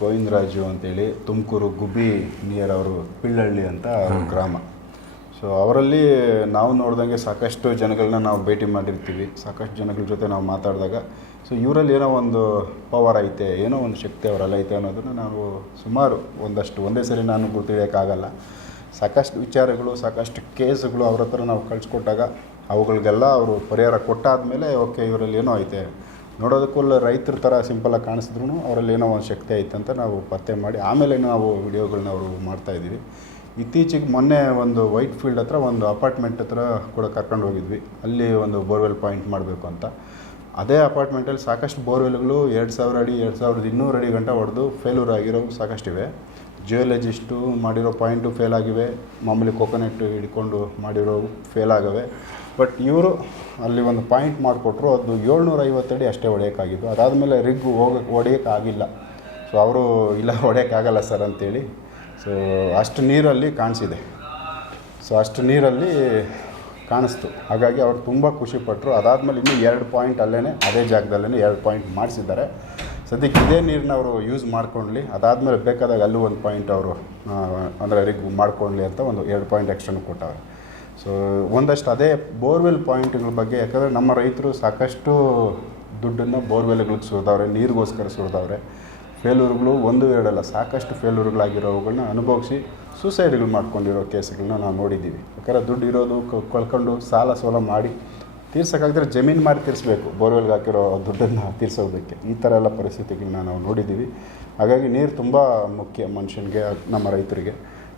ಗೋವಿಂದರಾಜು ಅಂತೇಳಿ ತುಮಕೂರು ಗುಬ್ಬಿ ನಿಯರ್ ಅವರು ಪಿಳ್ಳಳ್ಳಿ ಅಂತ ಅವ್ರ ಗ್ರಾಮ. ಸೊ ಅವರಲ್ಲಿ ನಾವು ನೋಡ್ದಂಗೆ ಸಾಕಷ್ಟು ಜನಗಳನ್ನ ನಾವು ಭೇಟಿ ಮಾಡಿರ್ತೀವಿ. ಸಾಕಷ್ಟು ಜನಗಳ ಜೊತೆ ನಾವು ಮಾತಾಡಿದಾಗ. ಸೊ ಇವರಲ್ಲಿ ಏನೋ ಒಂದು ಪವರ್ ಐತೆ ಏನೋ ಒಂದು ಶಕ್ತಿ ಅವರಲ್ಲಿ ಐತೆ ಅನ್ನೋದನ್ನು ನಾವು ಸುಮಾರು ಒಂದಷ್ಟು ಒಂದೇ ಸರಿ ನಾನು ಗುರುತಿಳಿಯೋಕ್ಕಾಗಲ್ಲ ಸಾಕಷ್ಟು ವಿಚಾರಗಳು ಸಾಕಷ್ಟು ಕೇಸ್ಗಳು ಅವ್ರ ಹತ್ರ ನಾವು ಕಳಿಸ್ಕೊಟ್ಟಾಗ ಅವುಗಳಿಗೆಲ್ಲ ಅವರು ಪರಿಹಾರ ಕೊಟ್ಟಾದಮೇಲೆ ಓಕೆ ಇವರಲ್ಲಿ ಏನೋ ಐತೆ. ನೋಡೋದಕ್ಕೂ ರೈತರ ಥರ ಸಿಂಪಲಾಗಿ ಕಾಣಿಸಿದ್ರು ಅವರಲ್ಲಿ ಏನೋ ಒಂದು ಶಕ್ತಿ ಐತೆ ಅಂತ ನಾವು ಪತ್ತೆ ಮಾಡಿ, ಆಮೇಲೆ ನಾವು ವಿಡಿಯೋಗಳನ್ನ ಅವರು ಮಾಡ್ತಾಯಿದ್ದೀವಿ ಇತ್ತೀಚೆಗೆ ಮೊನ್ನೆ ಒಂದು ವೈಟ್ ಫೀಲ್ಡ್ ಹತ್ರ ಒಂದು ಅಪಾರ್ಟ್ಮೆಂಟ್ ಹತ್ರ ಕೂಡ ಕರ್ಕೊಂಡು ಹೋಗಿದ್ವಿ. ಅಲ್ಲಿ ಒಂದು ಬೋರ್ವೆಲ್ ಪಾಯಿಂಟ್ ಮಾಡಬೇಕು ಅಂತ. ಅದೇ ಅಪಾರ್ಟ್ಮೆಂಟಲ್ಲಿ ಸಾಕಷ್ಟು ಬೋರ್ವೆಲ್ಗಳು ಎರಡು ಸಾವಿರ ಅಡಿ, ಎರಡು ಸಾವಿರದ ಇನ್ನೂರು ಅಡಿ ಗಂಟ ಹೊಡೆದು ಫೇಲ್ಯೂರ್ ಆಗಿರೋ ಸಾಕಷ್ಟಿವೆ ಜಿಯೋಲಜಿಸ್ಟು ಮಾಡಿರೋ ಪಾಯಿಂಟು ಫೇಲ್ ಆಗಿವೆ. ಮಾಮೂಲಿ ಕೋಕೋನಟ್ ಹಿಡ್ಕೊಂಡು ಮಾಡಿರೋ ಫೇಲ್ ಆಗವೆ. ಬಟ್ ಇವರು ಅಲ್ಲಿ ಒಂದು ಪಾಯಿಂಟ್ ಮಾಡಿಕೊಟ್ರು ಅದು ಏಳ್ನೂರ ಐವತ್ತಡಿ ಅಷ್ಟೇ ಹೊಡೆಯೋಕ್ಕಾಗಿದ್ದು. ಅದಾದಮೇಲೆ ರಿಗ್ ಹೋಗಕ್ಕೆ ಹೊಡೆಯೋಕ್ಕಾಗಿಲ್ಲ. ಸೊ ಅವರು, ಇಲ್ಲ, ಹೊಡೆಯೋಕ್ಕಾಗಲ್ಲ ಸರ್ ಅಂತೇಳಿ. ಸೊ ಅಷ್ಟು ನೀರಲ್ಲಿ ಕಾಣಿಸಿದೆ. ಸೊ ಅಷ್ಟು ನೀರಲ್ಲಿ ಕಾಣಿಸ್ತು. ಹಾಗಾಗಿ ಅವ್ರು ತುಂಬ ಖುಷಿಪಟ್ಟರು ಅದಾದಮೇಲೆ ಇನ್ನೂ ಎರಡು ಪಾಯಿಂಟ್ ಅಲ್ಲೇ ಅದೇ ಜಾಗದಲ್ಲೇ ಎರಡು ಪಾಯಿಂಟ್ ಮಾಡಿಸಿದ್ದಾರೆ. ಸದ್ಯಕ್ಕೆ ಇದೇ ನೀರನ್ನ ಅವರು ಯೂಸ್ ಮಾಡ್ಕೊಳ್ಳಿ ಅದಾದಮೇಲೆ ಬೇಕಾದಾಗ ಅಲ್ಲೂ ಒಂದು ಪಾಯಿಂಟ್ ಅವರು ಅಂದರೆ ರಿಗ್ ಮಾಡ್ಕೊಳ್ಳಿ ಅಂತ ಒಂದು ಎರಡು ಪಾಯಿಂಟ್ ಎಕ್ಸ್ಟ್ರಾ ಕೊಟ್ಟವ್ರೆ. ಸೊ ಒಂದಷ್ಟು ಅದೇ ಬೋರ್ವೆಲ್ ಪಾಯಿಂಟ್ಗಳ ಬಗ್ಗೆ, ಯಾಕಂದರೆ ನಮ್ಮ ರೈತರು ಸಾಕಷ್ಟು ದುಡ್ಡನ್ನು ಬೋರ್ವೆಲ್ಗಳಿಗೆ ಸುರಿದವ್ರೆ, ನೀರಿಗೋಸ್ಕರ ಸುರಿದವ್ರೆ. ಫೇಲ್ಯೂರ್ಗಳು ಒಂದು ಎರಡಲ್ಲ, ಸಾಕಷ್ಟು ಫೇಲ್ಯೂರ್ಗಳಾಗಿರೋವುಗಳನ್ನ ಅನುಭವಿಸಿ ಸೂಸೈಡ್ಗಳು ಮಾಡ್ಕೊಂಡಿರೋ ಕೇಸ್ಗಳನ್ನ ನಾವು ನೋಡಿದ್ದೀವಿ. ಯಾಕಂದರೆ ದುಡ್ಡು ಇರೋದು ಕಳ್ಕೊಂಡು ಸಾಲ ಸೋಲ ಮಾಡಿ ತೀರ್ಸೋಕ್ಕಾಗದ್ರೆ ಜಮೀನು ಮಾಡಿ ತೀರಿಸಬೇಕು, ಬೋರ್ವೆಲ್ಗೆ ಹಾಕಿರೋ ದುಡ್ಡನ್ನು ತೀರಿಸೋದಕ್ಕೆ. ಈ ಥರ ಎಲ್ಲ ಪರಿಸ್ಥಿತಿಗಳನ್ನ ನಾವು ನೋಡಿದ್ದೀವಿ. ಹಾಗಾಗಿ ನೀರು ತುಂಬ ಮುಖ್ಯ ಮನುಷ್ಯನಿಗೆ, ನಮ್ಮ ರೈತರಿಗೆ.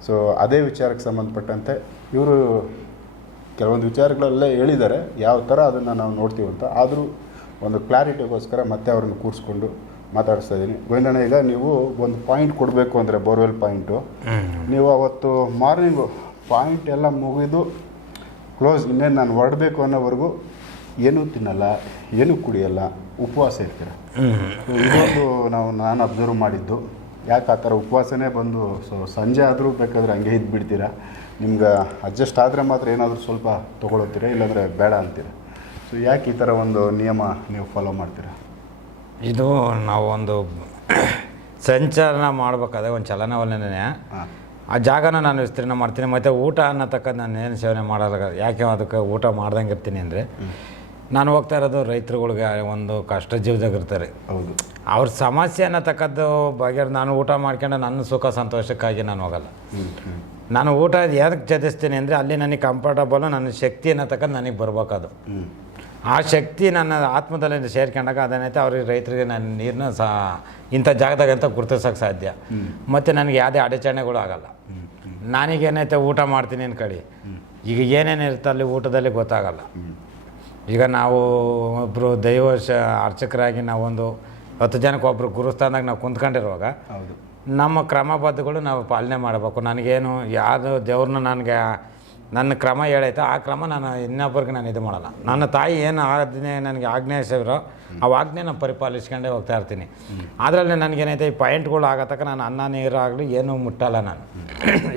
ಸೊ ಅದೇ ವಿಚಾರಕ್ಕೆ ಸಂಬಂಧಪಟ್ಟಂತೆ ಇವರು ಕೆಲವೊಂದು ವಿಚಾರಗಳಲ್ಲೇ ಹೇಳಿದ್ದಾರೆ ಯಾವ ಥರ ಅದನ್ನು ನಾವು ನೋಡ್ತೀವಿ ಅಂತ. ಆದರೂ ಒಂದು ಕ್ಲಾರಿಟಿಗೋಸ್ಕರ ಮತ್ತೆ ಅವ್ರನ್ನ ಕೂರಿಸ್ಕೊಂಡು ಮಾತಾಡಿಸ್ತಾ ಇದ್ದೀನಿ. ಗೋವಿಂದಣ್ಣ ಈಗ ನೀವು ಒಂದು ಪಾಯಿಂಟ್ ಕೊಡಬೇಕು ಅಂದರೆ ಬೋರ್ವೆಲ್ ಪಾಯಿಂಟು. ನೀವು ಅವತ್ತು ಮಾರ್ನಿಂಗು ಪಾಯಿಂಟ್ ಎಲ್ಲ ಮುಗಿದು ಕ್ಲೋಸ್ ಇನ್ನೇನು ನಾನು ಹೊರಡಬೇಕು ಅನ್ನೋವರೆಗೂ ಏನೂ ತಿನ್ನಲ್ಲ ಏನೂ ಕುಡಿಯಲ್ಲ ಉಪವಾಸ ಇರ್ತೀರ? ಇದೊಂದು ನಾವು ನಾನು ಅಬ್ಸರ್ವ್ ಮಾಡಿದ್ದು. ಯಾಕೆ ಆ ಥರ ಉಪವಾಸನೇ ಬಂದು ಸೊ ಸಂಜೆ ಆದರೂ ಬೇಕಾದರೆ ಹಂಗೆ ಇದ್ದು ಬಿಡ್ತೀರಾ ನಿಮ್ಗೆ ಅಡ್ಜಸ್ಟ್ ಆದರೆ ಮಾತ್ರ ಏನಾದರೂ ಸ್ವಲ್ಪ ತೊಗೊಳತ್ತೀರಾ? ಇಲ್ಲಾಂದರೆ ಬೇಡ ಅಂತೀರಾ? ಸೊ ಯಾಕೆ ಈ ಥರ ಒಂದು ನಿಯಮ ನೀವು ಫಾಲೋ ಮಾಡ್ತೀರಾ? ಇದು ನಾವು ಒಂದು ಸಂಚಾರನ ಮಾಡಬೇಕಾದ್ರೆ ಒಂದು ಚಲನವಲನೇ ಆ ಜಾಗನ ನಾನು ವಿಸ್ತೀರ್ಣ ಮಾಡ್ತೀನಿ. ಮತ್ತು ಊಟ ಅನ್ನತಕ್ಕ ನಾನು ಏನು ಸೇವನೆ ಮಾಡಲ್ಲ. ಯಾಕೆ ಅದಕ್ಕೆ ಊಟ ಮಾಡ್ದಂಗೆ ಇರ್ತೀನಿ ಅಂದರೆ ನಾನು ಹೋಗ್ತಾ ಇರೋದು ರೈತರುಗಳಿಗೆ ಒಂದು ಕಷ್ಟ ಜೀವದಾಗ ಇರ್ತಾರೆ. ಹೌದು. ಅವ್ರ ಸಮಸ್ಯೆ ಅನ್ನತಕ್ಕದ್ದು ಬಗೆ ನಾನು ಊಟ ಮಾಡ್ಕೊಂಡು ನನ್ನ ಸುಖ ಸಂತೋಷಕ್ಕಾಗಿ ನಾನು ಹೋಗಲ್ಲ. ನಾನು ಊಟ ಯಾವ್ದಕ್ಕೆ ಚದಿಸ್ತೀನಿ ಅಂದರೆ ಅಲ್ಲಿ ನನಗೆ ಕಂಫರ್ಟಬಲು ನನ್ನ ಶಕ್ತಿ ತಕ್ಕಂಡು ನನಗೆ ಬರ್ಬೇಕದು. ಆ ಶಕ್ತಿ ನನ್ನ ಆತ್ಮದಲ್ಲಿ ಸೇರ್ಕೊಂಡಾಗ ಅದನ್ನೈತೆ ಅವ್ರಿಗೆ ರೈತರಿಗೆ ನಾನು ನೀರನ್ನ ಸಹ ಇಂಥ ಜಾಗದಾಗ ಅಂತ ಗುರುತಿಸೋಕೆ ಸಾಧ್ಯ. ಮತ್ತು ನನಗೆ ಯಾವುದೇ ಅಡಚಣೆಗಳು ಆಗಲ್ಲ. ನನಗೇನೈತೆ ಊಟ ಮಾಡ್ತೀನಿ ಅನ್ಕೊಳ್ಳಿ ಈಗ ಏನೇನು ಇರುತ್ತೆ ಅಲ್ಲಿ ಊಟದಲ್ಲಿ ಗೊತ್ತಾಗಲ್ಲ. ಈಗ ನಾವು ಒಬ್ಬರು ದೈವ ಶ ಅರ್ಚಕರಾಗಿ ನಾವೊಂದು ಹತ್ತು ಜನಕ್ಕೆ ಒಬ್ಬರು ಗುರುಸ್ಥಾನದಾಗ ನಾವು ಕುಂತ್ಕೊಂಡಿರುವಾಗ ಹೌದು. ನಮ್ಮ ಕ್ರಮಬದ್ಧಗಳು ನಾವು ಪಾಲನೆ ಮಾಡಬೇಕು. ನನಗೇನು ಯಾವುದು ದೇವ್ರನ್ನ ನನಗೆ ನನ್ನ ಕ್ರಮ ಹೇಳೈತೆ ಆ ಕ್ರಮ ನಾನು ಇನ್ನೊಬ್ಬರಿಗೆ ನಾನು ಇದು ಮಾಡಲ್ಲ. ನನ್ನ ತಾಯಿ ಏನು ಆಜ್ಞೆ ನನಗೆ ಆಜ್ಞಾಯಿಸಿರೋ ಆ ಆಜ್ಞೆ ನಾನು ಪರಿಪಾಲಿಸ್ಕೊಂಡೇ ಹೋಗ್ತಾ ಇರ್ತೀನಿ. ಅದರಲ್ಲಿ ನನಗೇನೈತೆ ಈ ಪಾಯಿಂಟ್ಗಳು ತಕ ನಾನು ಅನ್ನ ನೀರು ಆಗಲಿ ಏನೂ ಮುಟ್ಟಲ್ಲ ನಾನು.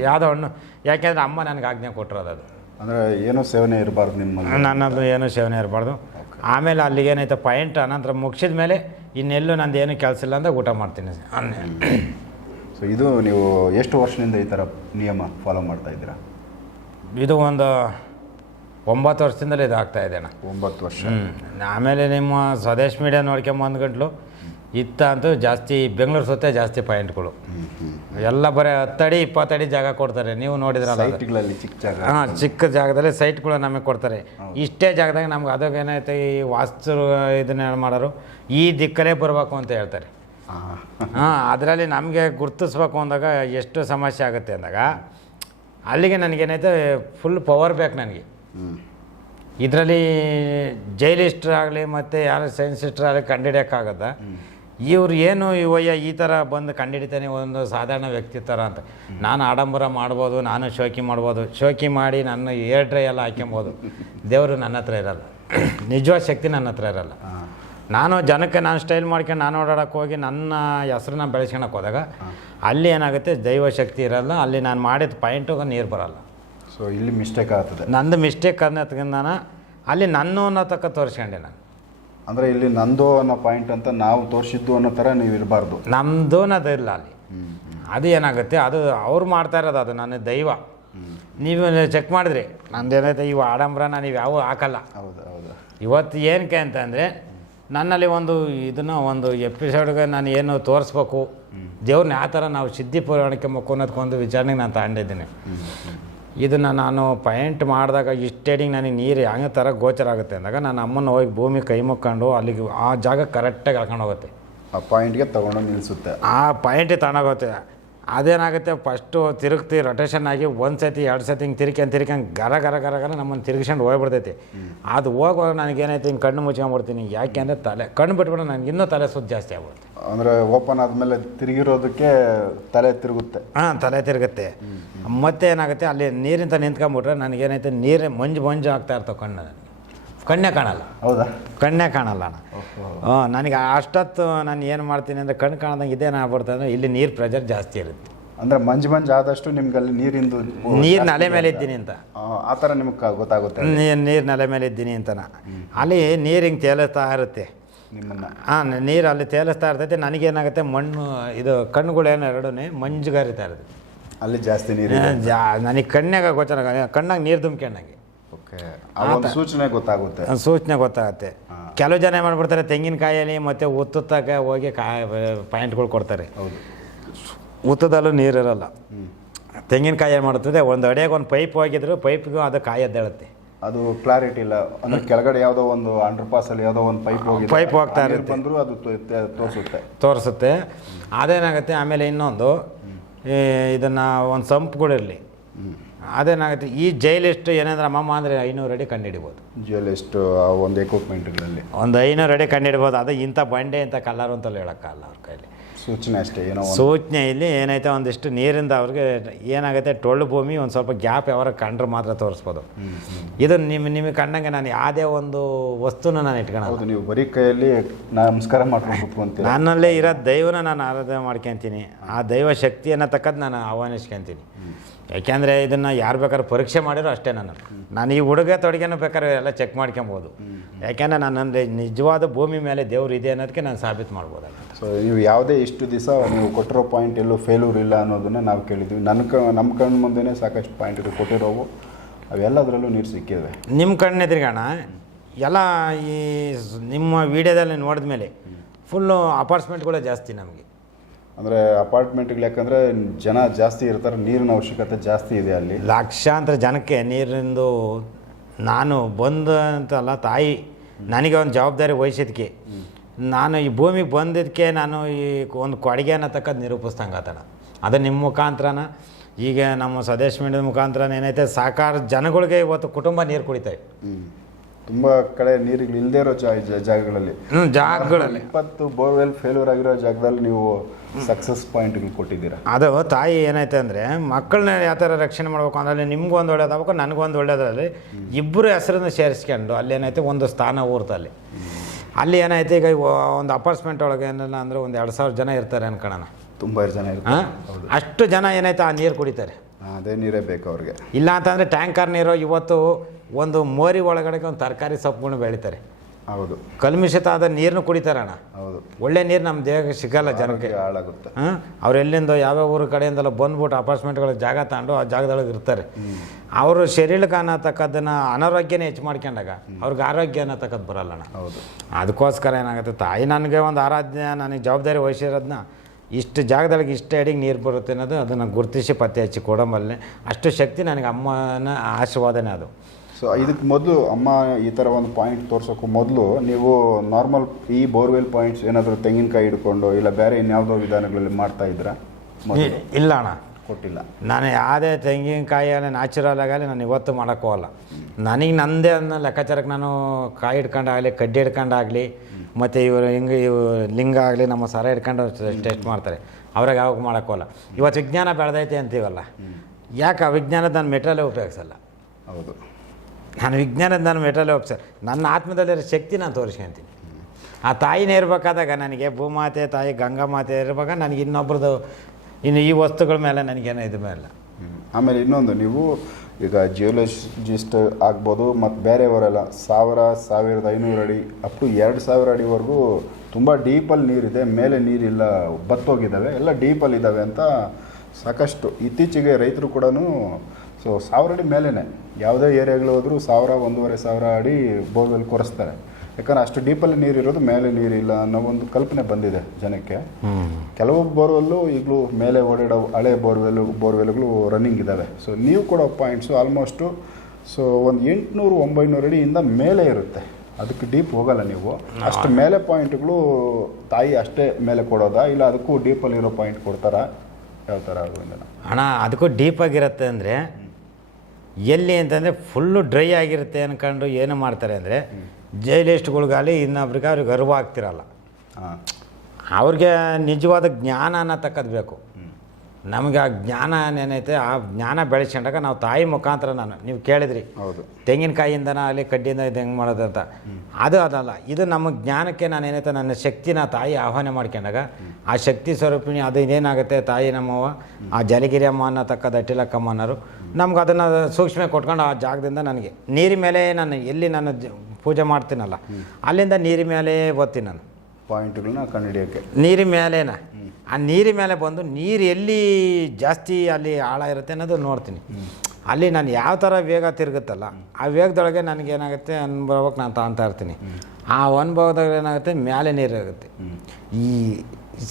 ಯಾವುದೋ ಹಣ್ಣು ಯಾಕೆಂದರೆ ಅಮ್ಮ ನನಗೆ ಆಜ್ಞೆ ಕೊಟ್ಟಿರೋದು ಅದು. ಅಂದರೆ ಏನೂ ಸೇವನೆ ಇರಬಾರ್ದು ನಿಮ್ಮ ನನ್ನದು ಏನೂ ಸೇವನೆ ಇರಬಾರ್ದು. ಆಮೇಲೆ ಅಲ್ಲಿಗೆ ಏನೈತೆ ಪಾಯಿಂಟ್ ಅನಂತರ ಮುಗಿಸಿದ ಮೇಲೆ ಇನ್ನೆಲ್ಲೂ ನಂದು ಏನು ಕೆಲಸ ಇಲ್ಲ ಅಂದರೆ ಊಟ ಮಾಡ್ತೀನಿ. ಅನ್ನೆ ಸೊ ಇದು ನೀವು ಎಷ್ಟು ವರ್ಷದಿಂದ ಈ ಥರ ನಿಯಮ ಫಾಲೋ ಮಾಡ್ತಾ ಇದ್ದೀರಾ? ಇದು ಒಂದು ಒಂಬತ್ತು ವರ್ಷದಿಂದಲೇ ಇದು ಆಗ್ತಾ ಇದೆ ಅಣ್ಣ. ಒಂಬತ್ತು ವರ್ಷ. ಹ್ಞೂ ಆಮೇಲೆ ನಿಮ್ಮ ಸ್ವದೇಶ್ ಮೀಡಿಯಾ ನೋಡ್ಕೊಂಬಂದ್ಗಂಟ್ಲು ಇತ್ತ ಅಂತೂ ಜಾಸ್ತಿ ಬೆಂಗಳೂರು ಸುತ್ತ ಜಾಸ್ತಿ ಪಾಯಿಂಟ್ಗಳು ಎಲ್ಲ ಬರೀ ಹತ್ತಡಿ ಇಪ್ಪತ್ತಡಿ ಜಾಗ ಕೊಡ್ತಾರೆ. ನೀವು ನೋಡಿದ್ರಲ್ಲ ಚಿಕ್ಕ ಜಾಗ ಹಾಂ ಚಿಕ್ಕ ಜಾಗದಲ್ಲಿ ಸೈಟ್ಗಳು ನಮಗೆ ಕೊಡ್ತಾರೆ. ಇಷ್ಟೇ ಜಾಗದಾಗ ನಮ್ಗೆ ಅದಾಗ ಏನೈತೆ ಈ ವಾಸ್ತು ಇದನ್ನ ಮಾಡೋರು ಈ ದಿಕ್ಕಲ್ಲೇ ಬರಬೇಕು ಅಂತ ಹೇಳ್ತಾರೆ. ಹಾಂ ಅದರಲ್ಲಿ ನಮಗೆ ಗುರ್ತಿಸ್ಬೇಕು ಅಂದಾಗ ಎಷ್ಟು ಸಮಸ್ಯೆ ಆಗುತ್ತೆ ಅಂದಾಗ ಅಲ್ಲಿಗೆ ನನಗೇನೈತೆ ಫುಲ್ ಪವರ್ ಬೇಕು ನನಗೆ. ಇದರಲ್ಲಿ ಜೈಲಿಸ್ಟ್ರ್ ಆಗಲಿ ಮತ್ತು ಯಾರು ಸೈನ್ಸಿಸ್ಟ್ರ್ ಆಗಲಿ ಕಂಡುಹಿಡಿಯೋಕ್ಕಾಗತ್ತ ಇವ್ರು ಏನು ಇವಯ್ಯ ಈ ಥರ ಬಂದು ಕಂಡಿಡಿತಾನೆ ಒಂದು ಸಾಧಾರಣ ವ್ಯಕ್ತಿ ಥರ ಅಂತ. ನಾನು ಆಡಂಬರ ಮಾಡ್ಬೋದು ನಾನು ಶೋಕಿ ಮಾಡ್ಬೋದು ಶೋಕಿ ಮಾಡಿ ನನ್ನ ಏರ್ ಡ್ರೈ ಎಲ್ಲ ಹಾಕ್ಯಬೋದು. ದೇವರು ನನ್ನ ಹತ್ರ ಇರಲ್ಲ. ನಿಜವಾದ ಶಕ್ತಿ ನನ್ನ ಹತ್ರ ಇರಲ್ಲ. ನಾನು ಜನಕ್ಕೆ ನಾನು ಸ್ಟೈಲ್ ಮಾಡ್ಕೊಂಡು ನಾನು ಓಡಾಡಕ್ಕೆ ಹೋಗಿ ನನ್ನ ಹೆಸ್ರನ್ನ ಬೆಳೆಸ್ಕೊಳಕ್ಕೆ ಹೋದಾಗ ಅಲ್ಲಿ ಏನಾಗುತ್ತೆ ದೈವ ಶಕ್ತಿ ಇರಲ್ಲ ಅಲ್ಲಿ ನಾನು ಮಾಡಿದ ಪಾಯಿಂಟಿಗೆ ನೀರು ಬರಲ್ಲ. ಸೊ ಇಲ್ಲಿ ಮಿಸ್ಟೇಕ್ ಆಗ್ತದೆ. ನಂದು ಮಿಸ್ಟೇಕ್ ಅನ್ನೋದ್ಕಿಂತ ಅಲ್ಲಿ ನನ್ನ ಅನ್ನೋತಕ್ಕ ತೋರಿಸ್ಕೊಂಡೆ ನಾನು. ಅಂದರೆ ಇಲ್ಲಿ ನಂದು ಅನ್ನೋ ಪಾಯಿಂಟ್ ಅಂತ ನಾವು ತೋರಿಸಿದ್ದು ಅನ್ನೋ ಥರ ನೀವು ಇರಬಾರ್ದು. ನಮ್ಮದು ಅದು ಇಲ್ಲ ಅಲ್ಲಿ. ಅದು ಏನಾಗುತ್ತೆ ಅದು ಅವ್ರು ಮಾಡ್ತಾ ಇರೋದು ಅದು ನನ್ನ ದೈವ. ನೀವು ಚೆಕ್ ಮಾಡಿದ್ರಿ ನಂದು ಏನೈತೆ ಇವು ಆಡಂಬರನ ನೀವು ಯಾವ ಹಾಕಲ್ಲ. ಹೌದು ಹೌದು. ಇವತ್ತು ಏನಕ್ಕೆ ಅಂತಂದರೆ ನನ್ನಲ್ಲಿ ಒಂದು ಇದನ್ನು ಒಂದು ಎಪಿಸೋಡ್ಗೆ ನಾನು ಏನು ತೋರಿಸ್ಬೇಕು? ದೇವ್ರನ್ನ ಯಾವ ಥರ ನಾವು ಸಿದ್ಧಿ ಅನ್ನೋದಕ್ಕೆ ಅನ್ನೋದಕ್ಕೊಂದು ವಿಚಾರಣೆಗೆ ನಾನು ತಗೊಂಡಿದ್ದೀನಿ. ಇದನ್ನು ನಾನು ಪಾಯಿಂಟ್ ಮಾಡಿದಾಗ ಇಷ್ಟೇಡಿಂಗ್ ನನಗೆ ನೀರು ಹಂಗೆ ಥರ ಗೋಚರ ಆಗುತ್ತೆ ಅಂದಾಗ ನಾನು ಅಮ್ಮನ ಹೋಗಿ ಭೂಮಿ ಕೈ ಮುಕ್ಕೊಂಡು ಅಲ್ಲಿಗೆ ಆ ಜಾಗ ಕರೆಕ್ಟಾಗಿ ಹಾಕೊಂಡು ಹೋಗುತ್ತೆ. ಆ ಪಾಯಿಂಟ್ಗೆ ತಗೊಂಡು ನಿಲ್ಲಿಸುತ್ತೆ ಆ ಪಾಯಿಂಟಿಗೆ ತಗೊಂಡೋಗುತ್ತೆ ಅದೇನಾಗುತ್ತೆ? ಫಸ್ಟು ತಿರುಗ್ತಿ ರೊಟೇಷನ್ ಆಗಿ ಒಂದು ಸತಿ ಎರಡು ಸತಿ ಹಿಂಗೆ ತಿರ್ಕೊಂಡು ತಿರ್ಕೊಂಡು ಗರ ಗರ ಗರ ಗರ ನಮ್ಮನ್ನು ತಿರುಗಿಸ್ಕೊಂಡು ಹೋಗ್ಬಿಡ್ತೈತಿ. ಅದು ಹೋಗುವಾಗ ನನಗೇನೈತಿ ಹಿಂಗೆ ಕಣ್ಣು ಮುಚ್ಕೊಂಡ್ಬಿಡ್ತೀನಿ ಯಾಕೆ ಅಂದರೆ ತಲೆ ಕಣ್ಣು ಬಿಟ್ಬಿಟ್ಟು ನನಗೆ ಇನ್ನೂ ತಲೆ ಸುತ್ತ ಜಾಸ್ತಿ ಆಗ್ಬಿಡುತ್ತೆ. ಅಂದರೆ ಓಪನ್ ಆದಮೇಲೆ ತಿರುಗಿರೋದಕ್ಕೆ ತಲೆ ತಿರುಗುತ್ತೆ. ಹಾಂ ತಲೆ ತಿರುಗುತ್ತೆ. ಮತ್ತೆ ಏನಾಗುತ್ತೆ ಅಲ್ಲಿ ನೀರಿಂದ ನಿಂತ್ಕೊಂಡ್ಬಿಟ್ರೆ ನನಗೇನೈತೆ ನೀರು ಮಂಜು ಮಂಜು ಆಗ್ತಾ ಇರ್ತಾವೆ ಕಣ್ಣು ನನಗೆ ಕಣ್ಣೇ ಕಾಣಲ್ಲ. ಹೌದಾ? ಕಣ್ಣೇ ಕಾಣಲ್ಲ ಅಣ್ಣ. ಹಾಂ ನನಗೆ ಅಷ್ಟೊತ್ತು ನಾನು ಏನು ಮಾಡ್ತೀನಿ ಅಂದರೆ ಕಣ್ಣು ಕಾಣ್ದಂಗೆ ಇದೇನು ಆಗ್ಬಿಡ್ತದೆ ಅಂದರೆ ಇಲ್ಲಿ ನೀರು ಪ್ರೆಷರ್ ಜಾಸ್ತಿ ಇರುತ್ತೆ. ಅಂದ್ರೆ ಮಂಜು ಮಂಜು ಆದಷ್ಟು ನಿಮ್ಗೆ ಅಲ್ಲಿ ನೀರಿಂದು ನೀರು ನಲೆ ಮೇಲೆ ಇದ್ದೀನಿ ಅಂತ. ಆ, ಥರ ನಿಮ್ಗೆ ಗೊತ್ತಾಗುತ್ತೆ ನೀರು ನೀರು ನಲೆ ಮೇಲೆ ಇದ್ದೀನಿ ಅಂತನ ಅಲ್ಲಿ ನೀರು ಹಿಂಗೆ ತೇಲಿಸ್ತಾ ಇರುತ್ತೆ. ಹಾಂ ನೀರು ಅಲ್ಲಿ ತೇಲಿಸ್ತಾ ಇರ್ತೈತೆ. ನನಗೇನಾಗುತ್ತೆ ಮಣ್ಣು ಇದು ಕಣ್ಣುಗಳೇನು ಎರಡೂ ಮಂಜುಗಾರಿತಾ ಇರುತ್ತೆ. ಅಲ್ಲಿ ಜಾಸ್ತಿ ನೀರು ಜಾ ನನಗೆ ಕಣ್ಣಾಗ ಗೋಚರ ಕಣ್ಣಾಗ ನೀರು ತುಂಬ್ಕೊಂಡಂಗೆ ಸೂಚನೆ ಗೊತ್ತಾಗುತ್ತೆ. ಸೂಚನೆ ಗೊತ್ತಾಗುತ್ತೆ. ಕೆಲವು ಜನ ಏನು ಮಾಡ್ಬಿಡ್ತಾರೆ ತೆಂಗಿನಕಾಯಲ್ಲಿ ಮತ್ತು ಉತ್ತುತ್ತಕ್ಕೆ ಹೋಗಿ ಕಾ ಪಾಯಿಂಟ್ಗಳು ಕೊಡ್ತಾರೆ. ಹೌದು. ಉತ್ತದಲ್ಲೂ ನೀರಿರಲ್ಲ ತೆಂಗಿನಕಾಯಿ ಏನು ಮಾಡುತ್ತದೆ ಒಂದು ಅಡಿಯಾಗ ಒಂದು ಪೈಪ್ ಹೋಗಿದ್ರು ಪೈಪ್ಗೂ ಅದು ಕಾಯಿ ಎದ್ದೇಳುತ್ತೆ. ಅದು ಕ್ಲಾರಿಟಿ ಇಲ್ಲ. ಅಂದ್ರೆ ಕೆಳಗಡೆ ಯಾವುದೋ ಒಂದು ಅಂಡರ್ ಪಾಸ್ ಅಲ್ಲಿ ಯಾವುದೋ ಒಂದು ಪೈಪ್ ಹೋಗಿ ಪೈಪ್ ಹೋಗ್ತಾ ಇರುತ್ತೆ. ಬಂದ್ರು ಅದು ತೋರಿಸುತ್ತೆ. ತೋರಿಸುತ್ತೆ. ಅದೇನಾಗುತ್ತೆ ಆಮೇಲೆ ಇನ್ನೊಂದು ಇದನ್ನು ಒಂದು ಸಂಪ್ಗಳಿರಲಿ ಅದೇನಾಗುತ್ತೆ ಈ ಜೈಲಿಸ್ಟ್ ಏನಂದ್ರೆ ಅಮ್ಮಮ್ಮ ಅಂದರೆ ಐನೂರು ಅಡಿ ಕಂಡುಹಿಡಿಬೋದು ಜ್ಯುವೆಲಿಸ್ಟ್ ಆ ಒಂದು ಎಕ್ವಿಪ್ಮೆಂಟ್ಗಳಲ್ಲಿ ಒಂದು ಐನೂರು ಅಡಿ ಕಂಡುಹಿಡ್ಬೋದು ಅದು ಇಂಥ ಬಂಡೆ ಇಂಥ ಕಲರ್ ಅಂತಲೂ ಹೇಳೋಕ್ಕಲ್ಲ ಅವ್ರ ಕೈಲಿ. ಸೂಚನೆ ಅಷ್ಟೇ ಏನೋ ಸೂಚನೆಯಲ್ಲಿ ಸೂಚನೆ ಇಲ್ಲಿ ಏನೈತೆ ಒಂದಿಷ್ಟು ನೀರಿಂದ ಅವ್ರಿಗೆ ಏನಾಗುತ್ತೆ ಟೊಳ್ಳು ಭೂಮಿ ಒಂದು ಸ್ವಲ್ಪ ಗ್ಯಾಪ್ ಯಾವಾಗ ಕಂಡ್ರೆ ಮಾತ್ರ ತೋರಿಸ್ಬೋದು. ಇದನ್ನು ನಿಮ್ಮ ನಿಮಗೆ ಕಂಡಂಗೆ ನಾನು ಯಾವುದೇ ಒಂದು ವಸ್ತುನ ನಾನು ಇಟ್ಕೊಳ್ಳೋದು ನೀವು ಬರೀ ಕೈಯಲ್ಲಿ ನಮಸ್ಕಾರ ಮಾಡ್ಕೊಂಡು ನನ್ನಲ್ಲೇ ಇರೋ ದೈವನ ನಾನು ಆರಾಧನೆ ಮಾಡ್ಕೊತೀನಿ. ಆ ದೈವ ಶಕ್ತಿಯನ್ನು ತಕ್ಕದ್ದು ನಾನು ಆಹ್ವಾನಿಸ್ಕೊತೀನಿ. ಯಾಕೆಂದರೆ ಇದನ್ನು ಯಾರು ಬೇಕಾದ್ರೂ ಪರೀಕ್ಷೆ ಮಾಡಿರೋ ಅಷ್ಟೇ ನಾನು. ನಾನು ಈ ಹುಡುಗ ತೊಡುಗೆನೂ ಬೇಕಾದ್ರೆ ಎಲ್ಲ ಚೆಕ್ ಮಾಡ್ಕೊಬೋದು. ಯಾಕೆಂದರೆ ನನ್ನಲ್ಲಿ ನಿಜವಾದ ಭೂಮಿ ಮೇಲೆ ದೇವ್ರು ಇದೆ ಅನ್ನೋದಕ್ಕೆ ನಾನು ಸಾಬೀತು ಮಾಡ್ಬೋದು ಸೊ ನೀವು ಯಾವುದೇ ಇಷ್ಟು ದಿವಸ ನೀವು ಕೊಟ್ಟಿರೋ ಪಾಯಿಂಟ್ ಎಲ್ಲೂ ಫೇಲ್ಯೂರ್ ಇಲ್ಲ ಅನ್ನೋದನ್ನ ನಾವು ಕೇಳಿದ್ವಿ ನನ್ನ ಕ ನಮ್ಮ ಕಣ್ಣು ಮುಂದೆನೇ ಸಾಕಷ್ಟು ಪಾಯಿಂಟ್ ಕೊಟ್ಟಿರೋವು. ಅವೆಲ್ಲದರಲ್ಲೂ ನೀರು ಸಿಕ್ಕಿದೆ ನಿಮ್ಮ ಕಣ್ಣೆದ್ರಿಗಣ ಎಲ್ಲ ಈ ನಿಮ್ಮ ವಿಡಿಯೋದಲ್ಲಿ ನೋಡಿದ ಮೇಲೆ ಫುಲ್ಲು ಅಪಾರ್ಟ್ಸ್ಮೆಂಟ್ಗಳೇ ಜಾಸ್ತಿ ನಮಗೆ. ಅಂದರೆ ಅಪಾರ್ಟ್ಮೆಂಟ್ಗಳು ಯಾಕಂದ್ರೆ ಜನ ಜಾಸ್ತಿ ಇರ್ತಾರೆ ನೀರಿನ ಅವಶ್ಯಕತೆ ಜಾಸ್ತಿ ಇದೆ ಅಲ್ಲಿ. ಲಕ್ಷಾಂತರ ಜನಕ್ಕೆ ನೀರಿಂದು ನಾನು ಬಂದ ಅಂತಲ್ಲ ತಾಯಿ ನನಗೆ ಒಂದು ಜವಾಬ್ದಾರಿ ವಹಿಸಿದ್ಕೆ. ನಾನು ಈ ಭೂಮಿಗೆ ಬಂದಿದ್ದಕ್ಕೆ ನಾನು ಈ ಒಂದು ಕೊಡುಗೆ ಅನ್ನತಕ್ಕದ್ದು ನಿರೂಪಿಸ್ದಂಗೆ ಆತಣ ಅದು ನಿಮ್ಮ ಮುಖಾಂತರನ ಈಗ ನಮ್ಮ ಸ್ವದೇಶ್ ಮೀಡಿಯದ ಮುಖಾಂತರ ಏನೈತೆ ಸಾಕಾರ ಜನಗಳಿಗೆ ಇವತ್ತು ಕುಟುಂಬ ನೀರು ಕುಡಿತವೆ ತುಂಬ ಕಡೆ ನೀರುಗಳು ಇಲ್ಲದೇ ಇರೋ ಜಾ- ಜಾಗಗಳಲ್ಲಿ. ಜಾಗಗಳಲ್ಲಿ. ಇಪ್ಪತ್ತು ಬೋರ್ವೆಲ್ ಫೇಲ್ಯೂರ್ ಆಗಿರೋ ಜಾಗದಲ್ಲಿ ನೀವು ಸಕ್ಸಸ್ ಪಾಯಿಂಟ್ಗಳು ಕೊಟ್ಟಿದ್ದೀರಾ. ಅದು ತಾಯಿ ಏನೈತೆ ಅಂದರೆ ಮಕ್ಕಳನ್ನ ಯಾವ ಥರ ರಕ್ಷಣೆ ಮಾಡ್ಬೇಕು ಅಂದ್ರೆ ಅಲ್ಲಿ ನಿಮ್ಗೂ ಒಂದು ಒಳ್ಳೇದಾಗಬೇಕು ನನಗೊಂದು ಒಳ್ಳೇದಾಗಲಿ ಇಬ್ಬರು ಹೆಸರನ್ನು ಸೇರಿಸ್ಕೊಂಡು ಅಲ್ಲಿ ಏನೈತೆ ಒಂದು ಸ್ಥಾನ ಊರ್ತ ಅಲ್ಲಿ ಅಲ್ಲಿ ಏನೈತೆ ಈಗ ಒಂದು ಅಪಾರ್ಟ್ಮೆಂಟ್ ಒಳಗೆ ಏನಿಲ್ಲ ಅಂದ್ರೆ ಒಂದು ಎರಡು ಸಾವಿರ ಜನ ಇರ್ತಾರೆ ಅನ್ಕೊಳ್ಳೋಣ ತುಂಬ ಜನ ಇರ್ತಾರೆ. ಹಾಂ? ಅಷ್ಟು ಜನ ಏನೈತೆ ಆ ನೀರು ಕುಡಿತಾರೆ. ಅದೇ ನೀರೇ ಬೇಕು ಅವ್ರಿಗೆ. ಇಲ್ಲ ಅಂತಂದರೆ ಟ್ಯಾಂಕರ್ ನೀರು ಇವತ್ತು ಒಂದು ಮೋರಿ ಒಳಗಡೆ ಒಂದು ತರಕಾರಿ ಸೊಪ್ಪುಗಳು ಬೆಳಿತಾರೆ. ಹೌದು. ಕಲ್ಮಿಷಿತ ಆದ ನೀರನ್ನು ಕುಡಿತಾರೆ ಅಣ್ಣ ಹೌದು. ಒಳ್ಳೆ ನೀರು ನಮ್ಮ ದೇಹಕ್ಕೆ ಸಿಗಲ್ಲ ಜನಕ್ಕೆ. ಹಾಳಾಗುತ್ತೆ. ಹಾಂ ಅವ್ರು ಎಲ್ಲಿಂದ ಯಾವ್ಯಾವ ಊರ ಕಡೆಯಿಂದೆಲ್ಲ ಬಂದ್ಬಿಟ್ಟು ಅಪಾರ್ಟ್ಮೆಂಟ್ಗಳ ಜಾಗ ತಗೊಂಡು ಆ ಜಾಗದೊಳಗೆ ಇರ್ತಾರೆ. ಅವರು ಶರೀರಕ್ಕೆ ಅನ್ನತಕ್ಕದ್ದನ್ನು ಅನಾರೋಗ್ಯನೇ ಹೆಚ್ಚು ಮಾಡ್ಕೊಂಡಾಗ ಅವ್ರಿಗೆ ಆರೋಗ್ಯ ಅನ್ನತಕ್ಕದ್ದು ಬರಲ್ಲಣ್ಣ. ಹೌದು. ಅದಕ್ಕೋಸ್ಕರ ಏನಾಗುತ್ತೆ ತಾಯಿ ನನಗೆ ಒಂದು ಆರಾಧನೆ ನನಗೆ ಜವಾಬ್ದಾರಿ ವಹಿಸಿರೋದನ್ನ ಇಷ್ಟು ಜಾಗದೊಳಗೆ ಇಷ್ಟು ಅಡಿಗೆ ನೀರು ಬರುತ್ತೆ ಅನ್ನೋದು ಅದನ್ನು ಗುರುತಿಸಿ ಪತ್ತೆ ಹಚ್ಚಿ ಕೊಡಂಬಲ್ಲೆ. ಅಷ್ಟು ಶಕ್ತಿ ನನಗೆ ಅಮ್ಮನ ಆಶೀರ್ವಾದನೇ ಅದು. ಸೊ ಇದಕ್ಕೆ ಮೊದಲು ಅಮ್ಮ ಈ ಥರ ಒಂದು ಪಾಯಿಂಟ್ ತೋರ್ಸೋಕ್ಕೂ ಮೊದಲು ನೀವು ನಾರ್ಮಲ್ ಈ ಬೋರ್ವೆಲ್ ಪಾಯಿಂಟ್ಸ್ ಏನಾದರೂ ತೆಂಗಿನಕಾಯಿ ಹಿಡ್ಕೊಂಡು ಇಲ್ಲ ಬೇರೆ ಇನ್ಯಾವುದೋ ವಿಧಾನಗಳಲ್ಲಿ ಮಾಡ್ತಾ ಇದ್ರಾ ಮೊದಲು. ಇಲ್ಲ ಅಣ್ಣ. ಕೊಟ್ಟಿಲ್ಲ. ನಾನು ಯಾವುದೇ ತೆಂಗಿನಕಾಯಿ ಆಗಲಿ ನ್ಯಾಚುರಲ್ ಆಗಲಿ ನಾನು ಇವತ್ತು ಮಾಡೋಕ್ಕೂ ಅಲ್ಲ ನನಗೆ ನಂದೇ ಅನ್ನೋ ಲೆಕ್ಕಾಚಾರಕ್ಕೆ ನಾನು ಕಾಯಿ ಹಿಡ್ಕೊಂಡಾಗಲಿ ಕಡ್ಡಿ ಹಿಡ್ಕೊಂಡಾಗಲಿ ಮತ್ತು ಇವರು ಹಿಂಗೆ ಇವು ಲಿಂಗ ಆಗಲಿ ನಮ್ಮ ಸರ ಹಿಡ್ಕೊಂಡು ಟೆಸ್ಟ್ ಮಾಡ್ತಾರೆ. ಅವ್ರಿಗೆ ಯಾವಾಗ ಮಾಡೋಕ್ಕೋಲ್ಲ. ಇವತ್ತು ವಿಜ್ಞಾನ ಬೆಳೆದೈತೆ ಅಂತೀವಲ್ಲ ಯಾಕೆ ಆ ವಿಜ್ಞಾನದ ನಾನು ಮೆಟ್ರಲ್ಲೇ ಉಪಯೋಗಿಸಲ್ಲ? ಹೌದು. ನಾನು ವಿಜ್ಞಾನದ ನಾನು ಮೆಟ್ರಲ್ಲೇ ಉಪಯೋಗಿಸ ನನ್ನ ಆತ್ಮದಲ್ಲಿರೋ ಶಕ್ತಿ ನಾನು ತೋರಿಸ್ಕೊಂತೀನಿ. ಆ ತಾಯಿನೇ ಇರಬೇಕಾದಾಗ ನನಗೆ ಭೂಮಾತೆ ತಾಯಿ ಗಂಗಾ ಮಾತೆ ಇರುವಾಗ ನನಗೆ ಇನ್ನೊಬ್ರದ್ದು ಇನ್ನು ಈ ವಸ್ತುಗಳ ಮೇಲೆ ನನಗೇನೋ ಇದು ಮೇಲೆ ಆಮೇಲೆ ಇನ್ನೊಂದು ನೀವು ಈಗ ಜಿಯೋಲಜಿಸ್ಟ್ ಆಗ್ಬೋದು ಮತ್ತು ಬೇರೆಯವರೆಲ್ಲ ಸಾವಿರ, ಸಾವಿರದ ಐನೂರು ಅಡಿ ಅಪ್ ಟು ಎರಡು ಸಾವಿರ ಅಡಿವರೆಗೂ ತುಂಬ ಡೀಪಲ್ಲಿ ನೀರಿದೆ, ಮೇಲೆ ನೀರಿಲ್ಲ, ಬತ್ತೋಗಿದ್ದಾವೆ, ಎಲ್ಲ ಡೀಪಲ್ಲಿ ಇದ್ದಾವೆ ಅಂತ ಸಾಕಷ್ಟು. ಇತ್ತೀಚೆಗೆ ರೈತರು ಕೂಡ ಸೊ ಸಾವಿರ ಅಡಿ ಮೇಲೇ ಯಾವುದೇ ಏರಿಯಾಗಳು ಹೋದರೂ ಸಾವಿರ, ಒಂದೂವರೆ ಸಾವಿರ ಅಡಿ ಬೋರ್ವೆಲ್ ಕೊರೆಸ್ತಾರೆ. ಯಾಕಂದ್ರೆ ಅಷ್ಟು ಡೀಪಲ್ಲಿ ನೀರಿರೋದು ಮೇಲೆ ನೀರಿಲ್ಲ ಅನ್ನೋ ಒಂದು ಕಲ್ಪನೆ ಬಂದಿದೆ ಜನಕ್ಕೆ. ಕೆಲವು ಬೋರ್ವೆಲ್ಲು ಈಗಲೂ ಮೇಲೆ ಓಡಾಡೋ ಹಳೆ ಬೋರ್ವೆಲ್ ಬೋರ್ವೆಲ್ಗಳು ರನ್ನಿಂಗ್ ಇದ್ದಾವೆ ಸೊ ನೀವು ಕೊಡೋ ಪಾಯಿಂಟ್ಸು ಆಲ್ಮೋಸ್ಟು ಸೊ ಒಂದು ಎಂಟುನೂರು ಒಂಬೈನೂರು ಅಡಿಯಿಂದ ಮೇಲೆ ಇರುತ್ತೆ. ಅದಕ್ಕೆ ಡೀಪ್ ಹೋಗಲ್ಲ ನೀವು. ಅಷ್ಟು ಮೇಲೆ ಪಾಯಿಂಟ್ಗಳು ತಾಯಿ ಅಷ್ಟೇ ಮೇಲೆ ಕೊಡೋದಾ? ಇಲ್ಲ ಅದಕ್ಕೂ ಡೀಪಲ್ಲಿರೋ ಪಾಯಿಂಟ್ ಕೊಡ್ತಾರಾ? ಯಾವ ಥರ ಅಣ್ಣ ಹಣ ಅದಕ್ಕೂ ಡೀಪಾಗಿರುತ್ತೆ ಅಂದರೆ ಎಲ್ಲಿ ಅಂತಂದರೆ ಫುಲ್ಲು ಡ್ರೈ ಆಗಿರುತ್ತೆ ಅಂದ್ಕೊಂಡು ಏನು ಮಾಡ್ತಾರೆ ಅಂದರೆ ಜೈಲಿಸ್ಟ್ಗಳಿಗಾಗಲಿ ಇನ್ನೊಬ್ರಿಗೆ ಅವ್ರಿಗೆ ಅರಿವು ಆಗ್ತಿರಲ್ಲ ಅವ್ರಿಗೆ ನಿಜವಾದ ಜ್ಞಾನ ಅನ್ನತಕ್ಕದ್ದು ಬೇಕು. ನಮಗೆ ಆ ಜ್ಞಾನ ಏನೈತೆ ಆ ಜ್ಞಾನ ಬೆಳೆಸ್ಕೊಂಡಾಗ ನಾವು ತಾಯಿ ಮುಖಾಂತರ ನಾನು ನೀವು ಕೇಳಿದ್ರಿ. ಹೌದು. ತೆಂಗಿನಕಾಯಿಯಿಂದನ ಅಲ್ಲಿ ಕಡ್ಡಿಯಿಂದ ಇದು ಹೆಂಗೆ ಮಾಡೋದು ಅಂತ. ಅದು ಅದಲ್ಲ ಇದು ನಮ್ಮ ಜ್ಞಾನಕ್ಕೆ ನಾನು ಏನೈತೆ ನನ್ನ ಶಕ್ತಿನ ತಾಯಿ ಆಹ್ವಾನ ಮಾಡ್ಕೊಂಡಾಗ ಆ ಶಕ್ತಿ ಸ್ವರೂಪಿಣಿ ಅದು ಏನಾಗುತ್ತೆ ತಾಯಿ ನಮ್ಮವ್ವ ಆ ಜಲಗಿರಿ ಅಮ್ಮ ಅನ್ನತಕ್ಕ ದಟ್ಟಿಲಕ್ಕಮ್ಮ ಅನ್ನೋರು ನಮ್ಗೆ ಅದನ್ನು ಸೂಕ್ಷ್ಮ ಕೊಟ್ಕೊಂಡು ಆ ಜಾಗದಿಂದ ನನಗೆ ನೀರಿ ಮೇಲೆ ನಾನು ಎಲ್ಲಿ ನಾನು ಪೂಜೆ ಮಾಡ್ತೀನಲ್ಲ ಅಲ್ಲಿಂದ ನೀರಿ ಮೇಲೆ ಓದ್ತೀನಿ ನಾನು. ಪಾಯಿಂಟ್ಗಳನ್ನ ಕಂಡುಹಿಡಿಯೋಕ್ಕೆ ನೀರಿನ ಮೇಲೇನ? ಆ ನೀರಿನ ಮೇಲೆ ಬಂದು ನೀರು ಎಲ್ಲಿ ಜಾಸ್ತಿ ಅಲ್ಲಿ ಆಳ ಇರುತ್ತೆ ಅನ್ನೋದು ನೋಡ್ತೀನಿ. ಅಲ್ಲಿ ನಾನು ಯಾವ ಥರ ವೇಗ ತಿರುಗುತ್ತಲ್ಲ ಆ ವೇಗದೊಳಗೆ ನನಗೇನಾಗುತ್ತೆ ಅನುಭವಕ್ಕೆ ನಾನು ತಗೊತಾ ಇರ್ತೀನಿ. ಆ ಅನುಭವದಾಗ ಏನಾಗುತ್ತೆ ಮೇಲೆ ನೀರು ಇರುತ್ತೆ. ಈ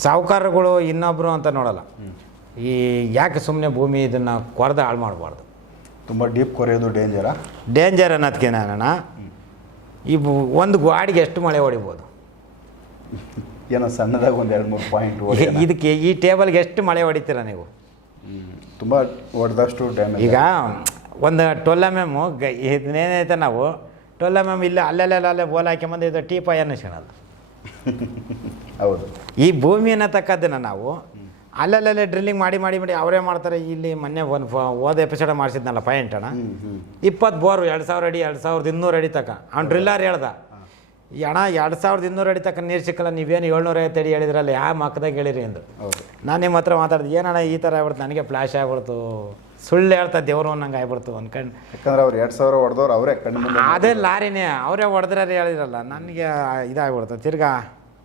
ಸಾಹುಕಾರಗಳು ಇನ್ನೊಬ್ಬರು ಅಂತ ನೋಡಲ್ಲ. ಈ ಯಾಕೆ ಸುಮ್ಮನೆ ಭೂಮಿ ಇದನ್ನು ಕೊರೆದು ಹಾಳು ಮಾಡಬಾರ್ದು? ತುಂಬ ಡೀಪ್ ಕೊರೆಯೋದು ಡೇಂಜರ? ಡೇಂಜರ್ ಅನ್ನೋದಕ್ಕೆ ನಾನು ಈ ಒಂದು ಗಾಡಿಗೆ ಎಷ್ಟು ಮಳೆ ಹೊಡಿಬೋದು? ಏನೋ ಸಣ್ಣದಾಗ ಒಂದು ಎರಡು ಮೂರು ಪಾಯಿಂಟ್ ಇದಕ್ಕೆ ಈ ಟೇಬಲ್ಗೆ ಎಷ್ಟು ಮಳೆ ಹೊಡಿತೀರ ನೀವು? ತುಂಬ ಹೊಡೆದಷ್ಟು ಡ್ಯಾಮೇಜ್ ಈಗ ಒಂದು ಟೊಲ್ಲ ಮ್ಯಾಮು ಗ ಇದನ್ನೇನೈತೆ ನಾವು ಟೊಲ್ಲ ಮ್ಯಾಮ್ ಇಲ್ಲ ಅಲ್ಲೆಲ್ಲ ಅಲ್ಲೇ ಬೋಲ್ ಹಾಕ್ಯಂಬಂದು ಇದು ಟೀಪಾಯ್ ಅನ್ನಿಸ್ಕೊಳಲ್ಲ ಹೌದು. ಈ ಭೂಮಿ ಅನ್ನತಕ್ಕದ್ದನ್ನು ನಾವು ಅಲ್ಲಲ್ಲೇ ಡ್ರಿಲ್ಲಿಂಗ್ ಮಾಡಿ ಮಾಡಿ ಮಾಡಿ ಅವರೇ ಮಾಡ್ತಾರೆ. ಇಲ್ಲಿ ಮೊನ್ನೆ ಒಂದು ಫ ಹೋದ ಎಪಿಸೋಡ್ ಮಾಡಿಸಿದ್ನಲ್ಲ ಪಾಯಿಂಟ್ ಅಣ್ಣ. ಇಪ್ಪತ್ತು ಬೋರು ಎರಡು ಸಾವಿರ ಅಡಿ ಎರಡು ಸಾವಿರದ ಇನ್ನೂರು ಅಡಿ ತಕ ಅವ್ನು ಡ್ರಿಲ್ಲರ್ ಹೇಳ್ದ ಈ ಅಣ್ಣ ಎರಡು ಸಾವಿರದ ಇನ್ನೂರು ಅಡಿ ತಕ್ಕ ನೀರು ಸಿಕ್ಕಲ್ಲ ನೀವೇನು ಏಳ್ನೂರೈವತ್ತು ಅಡಿ ಹೇಳಿದ್ರಲ್ಲ ಯಾವ ಮಕ್ಕದಾಗ ಹೇಳಿರಿ ಎಂದು ನಾನು ನಿಮ್ಮ ಹತ್ರ ಮಾತಾಡ್ದೆ ಏನಣ್ಣ ಈ ಥರ ಆಗ್ಬಿಡ್ತು ನನಗೆ ಫ್ಲಾಶ್ ಆಗ್ಬಿಡ್ತು ಸುಳ್ಳು ಹೇಳ್ತಾ ದೇವರು ಅನ್ನಂಗೆ ಆಗ್ಬಿಡ್ತು ಅನ್ಕಂಡು. ಯಾಕಂದ್ರೆ ಅವ್ರು ಎರಡು ಸಾವಿರ ಹೊಡೆದವ್ರು ಅವರೇ ಕಣ್ಣು ಅದೇ ಲಾರಿನೇ ಅವರೇ ಹೊಡೆದ್ರೆ ಹೇಳಿದ್ರಲ್ಲ ನನಗೆ ಇದಾಗ್ಬಿಡ್ತು. ತಿರ್ಗಾ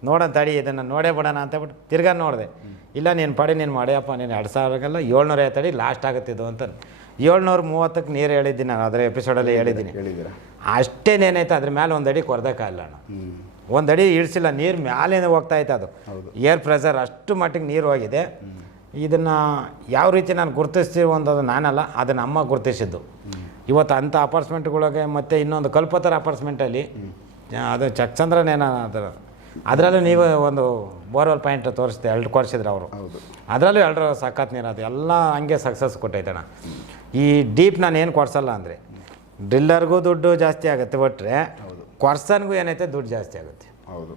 ನೋಡೋಣ ತಡಿ ಇದನ್ನು ನೋಡೇ ಬಿಡೋಣ ಅಂತ ಬಿಟ್ಟು ತಿರ್ಗಾ ನೋಡಿದೆ. ಇಲ್ಲ ನೀನು ಪಡಿ ನೀನು ಮಾಡ್ಯಪ್ಪ ನೀನು ಎರಡು ಸಾವಿರಕ್ಕೆಲ್ಲ ಏಳ್ನೂರ ಐವತ್ತು ಅಡಿ ಲಾಸ್ಟ್ ಆಗುತ್ತಿದ್ದು ಅಂತ. ಏಳ್ನೂರ ಮೂವತ್ತಕ್ಕೆ ನೀರು ಹೇಳಿದ್ದೀನಿ ನಾನು ಅದರ ಎಪಿಸೋಡಲ್ಲಿ ಹೇಳಿದ್ದೀನಿ. ಹೇಳಿದ್ದೀರಾ? ಅಷ್ಟೇನೇನೈತೆ ಅದ್ರ ಮೇಲೆ ಒಂದು ಅಡಿ ಕೊರ್ದಕ್ಕಾಗಲ್ಲ ಒಂದು ಅಡಿ ಇಳಿಸಿಲ್ಲ ನೀರು ಮ್ಯಾಲೇನೆ ಹೋಗ್ತಾ ಐತೆ ಅದು. ಏರ್ ಪ್ರೆಷರ್ ಅಷ್ಟು ಮಟ್ಟಿಗೆ ನೀರು ಹೋಗಿದೆ. ಇದನ್ನು ಯಾವ ರೀತಿ ನಾನು ಗುರುತಿಸ್ತೀವಿ ಅನ್ನೋದು ನಾನಲ್ಲ ಅದನ್ನು ಅಮ್ಮ ಗುರುತಿಸಿದ್ದು. ಇವತ್ತು ಅಂಥ ಅಪಾರ್ಟ್ಮೆಂಟ್ಗಳಿಗೆ ಮತ್ತು ಇನ್ನೊಂದು ಕಲ್ಪತರ ಅಪಾರ್ಟ್ಮೆಂಟಲ್ಲಿ ಅದು ಚಕ್ಚಂದ್ರನೇನ ಅದರ ಅದರಲ್ಲೂ ನೀವು ಒಂದು ಬೋರ್ವೆಲ್ ಪಾಯಿಂಟ್ ತೋರಿಸಿದೆ ಎರಡು ಕೊರ್ಸಿದ್ರು ಅವರು. ಅದರಲ್ಲೂ ಎಲ್ಲರೂ ಸಖತ್ ನೀರು ಅದು ಎಲ್ಲ ಹಂಗೆ ಸಕ್ಸಸ್ ಕೊಟ್ಟೈತಣ್ಣ ಈ ಡೀಪ್ ನಾನು ಏನು ಕೊಡ್ಸಲ್ಲ ಅಂದರೆ ಡ್ರಿಲ್ಲರ್ಗೂ ದುಡ್ಡು ಜಾಸ್ತಿ ಆಗುತ್ತೆ ಬಿಟ್ರೆ ಹೌದು. ಕೊರ್ಸನ್ಗೂ ಏನೈತೆ ದುಡ್ಡು ಜಾಸ್ತಿ ಆಗುತ್ತೆ. ಹೌದು.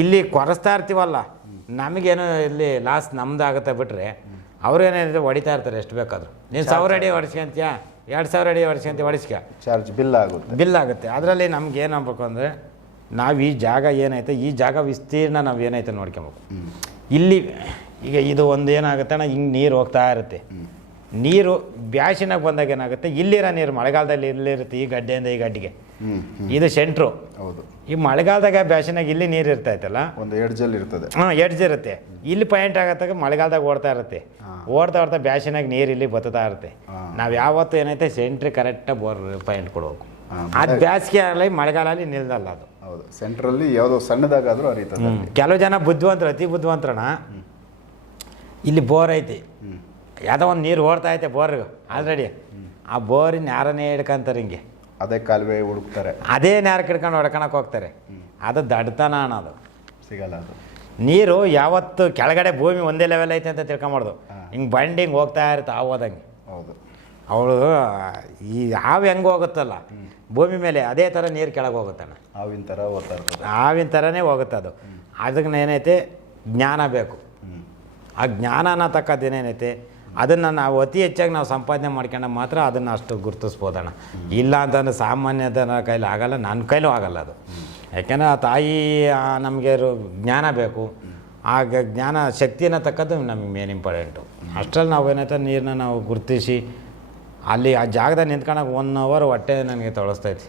ಇಲ್ಲಿ ಕೊರೆಸ್ತಾ ಇರ್ತೀವಲ್ಲ ನಮಗೇನು ಇಲ್ಲಿ ಲಾಸ್ ನಮ್ದು ಆಗುತ್ತೆ ಬಿಟ್ರೆ ಅವ್ರೇನಿದೆ ಹೊಡಿತಾ ಇರ್ತಾರೆ ಎಷ್ಟು ಬೇಕಾದರೂ. ನೀನು ಸಾವಿರ ಅಡಿ ಹೊಡಿಸ್ಕೊಂತೀಯ? ಎರಡು ಸಾವಿರ ಅಡಿ ಹೊಡಿಸ್ಕೊಂತ ಹೊಡಿಸ್ಕ. ಚಾರ್ಜ್ ಬಿಲ್ ಆಗುತ್ತೆ. ಬಿಲ್ ಆಗುತ್ತೆ. ಅದರಲ್ಲಿ ನಮ್ಗೆ ಏನು ಆಗ್ಬೇಕು ಅಂದರೆ ನಾವು ಈ ಜಾಗ ಏನೈತೆ ಈ ಜಾಗ ವಿಸ್ತೀರ್ಣ ನಾವು ಏನೈತೆ ನೋಡ್ಕೊಬೇಕು. ಇಲ್ಲಿ ಈಗ ಇದು ಒಂದು ಏನಾಗುತ್ತೆ ಅಣ್ಣ ಹಿಂಗೆ ನೀರು ಹೋಗ್ತಾ ಇರುತ್ತೆ. ನೀರು ಬ್ಯಾಸಿನಾಗ ಬಂದಾಗ ಏನಾಗುತ್ತೆ? ಇಲ್ಲಿರೋ ನೀರು ಮಳೆಗಾಲದಲ್ಲಿ ಇಲ್ಲಿರುತ್ತೆ ಈ ಗಡ್ಡೆಯಿಂದ ಈ ಗಡ್ಡೆಗೆ. ಇದು ಸೆಂಟ್ರು ಹೌದು. ಈ ಮಳೆಗಾಲದಾಗ ಬ್ಯಾಸಿನಾಗ ಇಲ್ಲಿ ನೀರು ಇರ್ತೈತಲ್ಲ ಒಂದು ಎಡ್ಜಲ್ಲಿ ಇರ್ತದೆ. ಹಾಂ ಎಡ್ಜ್ ಇರುತ್ತೆ. ಇಲ್ಲಿ ಪಾಯಿಂಟ್ ಆಗತ್ತಾಗ ಮಳೆಗಾಲದಾಗ ಓಡ್ತಾ ಇರುತ್ತೆ. ಓಡ್ತಾ ಓಡ್ತಾ ಬ್ಯಾಸಿನಾಗ ನೀರು ಇಲ್ಲಿ ಬತ್ತಾ ಇರುತ್ತೆ. ನಾವು ಯಾವತ್ತು ಏನೈತೆ ಸೆಂಟ್ರಿ ಕರೆಕ್ಟಾಗಿ ಬೋರ್ ಪಾಯಿಂಟ್ ಕೊಡಬೇಕು. ಅದು ಬ್ಯಾಸಿಗೆ ಆಗಲಿ ಮಳೆಗಾಲಲ್ಲಿ ನಿಲ್ದಲ್ಲ ಅದು. ಹೌದು. ಸೆಂಟ್ರಲ್ಲಿ ಯಾವುದೋ ಸಣ್ಣದಾಗಾದರೂ ಹರಿತದೆ. ಕೆಲವು ಜನ ಬುದ್ಧಿವಂತರು ಅತಿ ಬುದ್ಧಿವಂತರಣ ಇಲ್ಲಿ ಬೋರ್ ಐತಿ. ಯಾವುದೋ ಒಂದು ನೀರು ಓಡ್ತಾ ಐತೆ ಬೋರ್ಗೆ ಆಲ್ರೆಡಿ ಆ ಬೋರಿನ ಯಾರನ್ನೇ ಹಿಡ್ಕೊಂತಾರೆ ಹಿಂಗೆ. ಅದೇ ಕಾಲುವೆ ಹುಡುಕ್ತಾರೆ. ಅದೇ ನೇರ ಹಿಡ್ಕೊಂಡು ಹೊಡ್ಕೊಳಕ್ಕೆ ಹೋಗ್ತಾರೆ. ಅದು ದಡ್ತನ ಅನ್ನೋದು. ಸಿಗಲ್ಲ ಅದು. ನೀರು ಯಾವತ್ತು ಕೆಳಗಡೆ ಭೂಮಿ ಒಂದೇ ಲೆವೆಲ್ ಐತೆ ಅಂತ ತಿಳ್ಕೊಂಬಾರ್ದು. ಹಿಂಗೆ ಬಂಡಿ ಹಿಂಗೆ ಹೋಗ್ತಾ ಇರುತ್ತೆ ಆ ಹೋದಂಗೆ. ಹೌದು. ಅವಳು ಈ ಹಾವು ಹೆಂಗೆ ಹೋಗುತ್ತಲ್ಲ ಭೂಮಿ ಮೇಲೆ ಅದೇ ಥರ ನೀರು ಕೆಳಗೆ ಹೋಗುತ್ತಣ್ಣ. ಹಾವಿನ ಥರ ಹೋಗ್ತಾ ಇರ್ತದೆ. ಹಾವಿನ ಥರನೇ ಹೋಗುತ್ತೆ ಅದು. ಅದಕ್ಕೆ ಏನೈತೆ ಜ್ಞಾನ ಬೇಕು. ಆ ಜ್ಞಾನ ಏನೇನೈತೆ ಅದನ್ನು ನಾವು ಅತಿ ಹೆಚ್ಚಾಗಿ ನಾವು ಸಂಪಾದನೆ ಮಾಡ್ಕೊಂಡ ಮಾತ್ರ ಅದನ್ನು ಅಷ್ಟು ಗುರುತಿಸ್ಬೋದಣ್ಣ. ಇಲ್ಲ ಅಂತಂದ್ರೆ ಸಾಮಾನ್ಯದ ಕೈಲಿ ಆಗಲ್ಲ ನನ್ನ ಕೈಲೂ ಆಗಲ್ಲ ಅದು. ಯಾಕೆಂದರೆ ಆ ತಾಯಿ ನಮಗೆ ಜ್ಞಾನ ಬೇಕು. ಆಗ ಜ್ಞಾನ ಶಕ್ತಿಯನ್ನು ತಕ್ಕದ್ದು ನಮಗೆ ಮೇನ್ ಇಂಪಾರ್ಟೆಂಟು ಅಷ್ಟರಲ್ಲಿ ನಾವು ಏನಾಯ್ತು ನೀರನ್ನ ನಾವು ಗುರುತಿಸಿ ಅಲ್ಲಿ ಆ ಜಾಗದಲ್ಲಿ ನಿಂತ್ಕೊಳಕ್ಕೆ ಒನ್ ಅವರ್ ಹೊಟ್ಟೆ ನನಗೆ ತೊಳಸ್ತೈತಿ.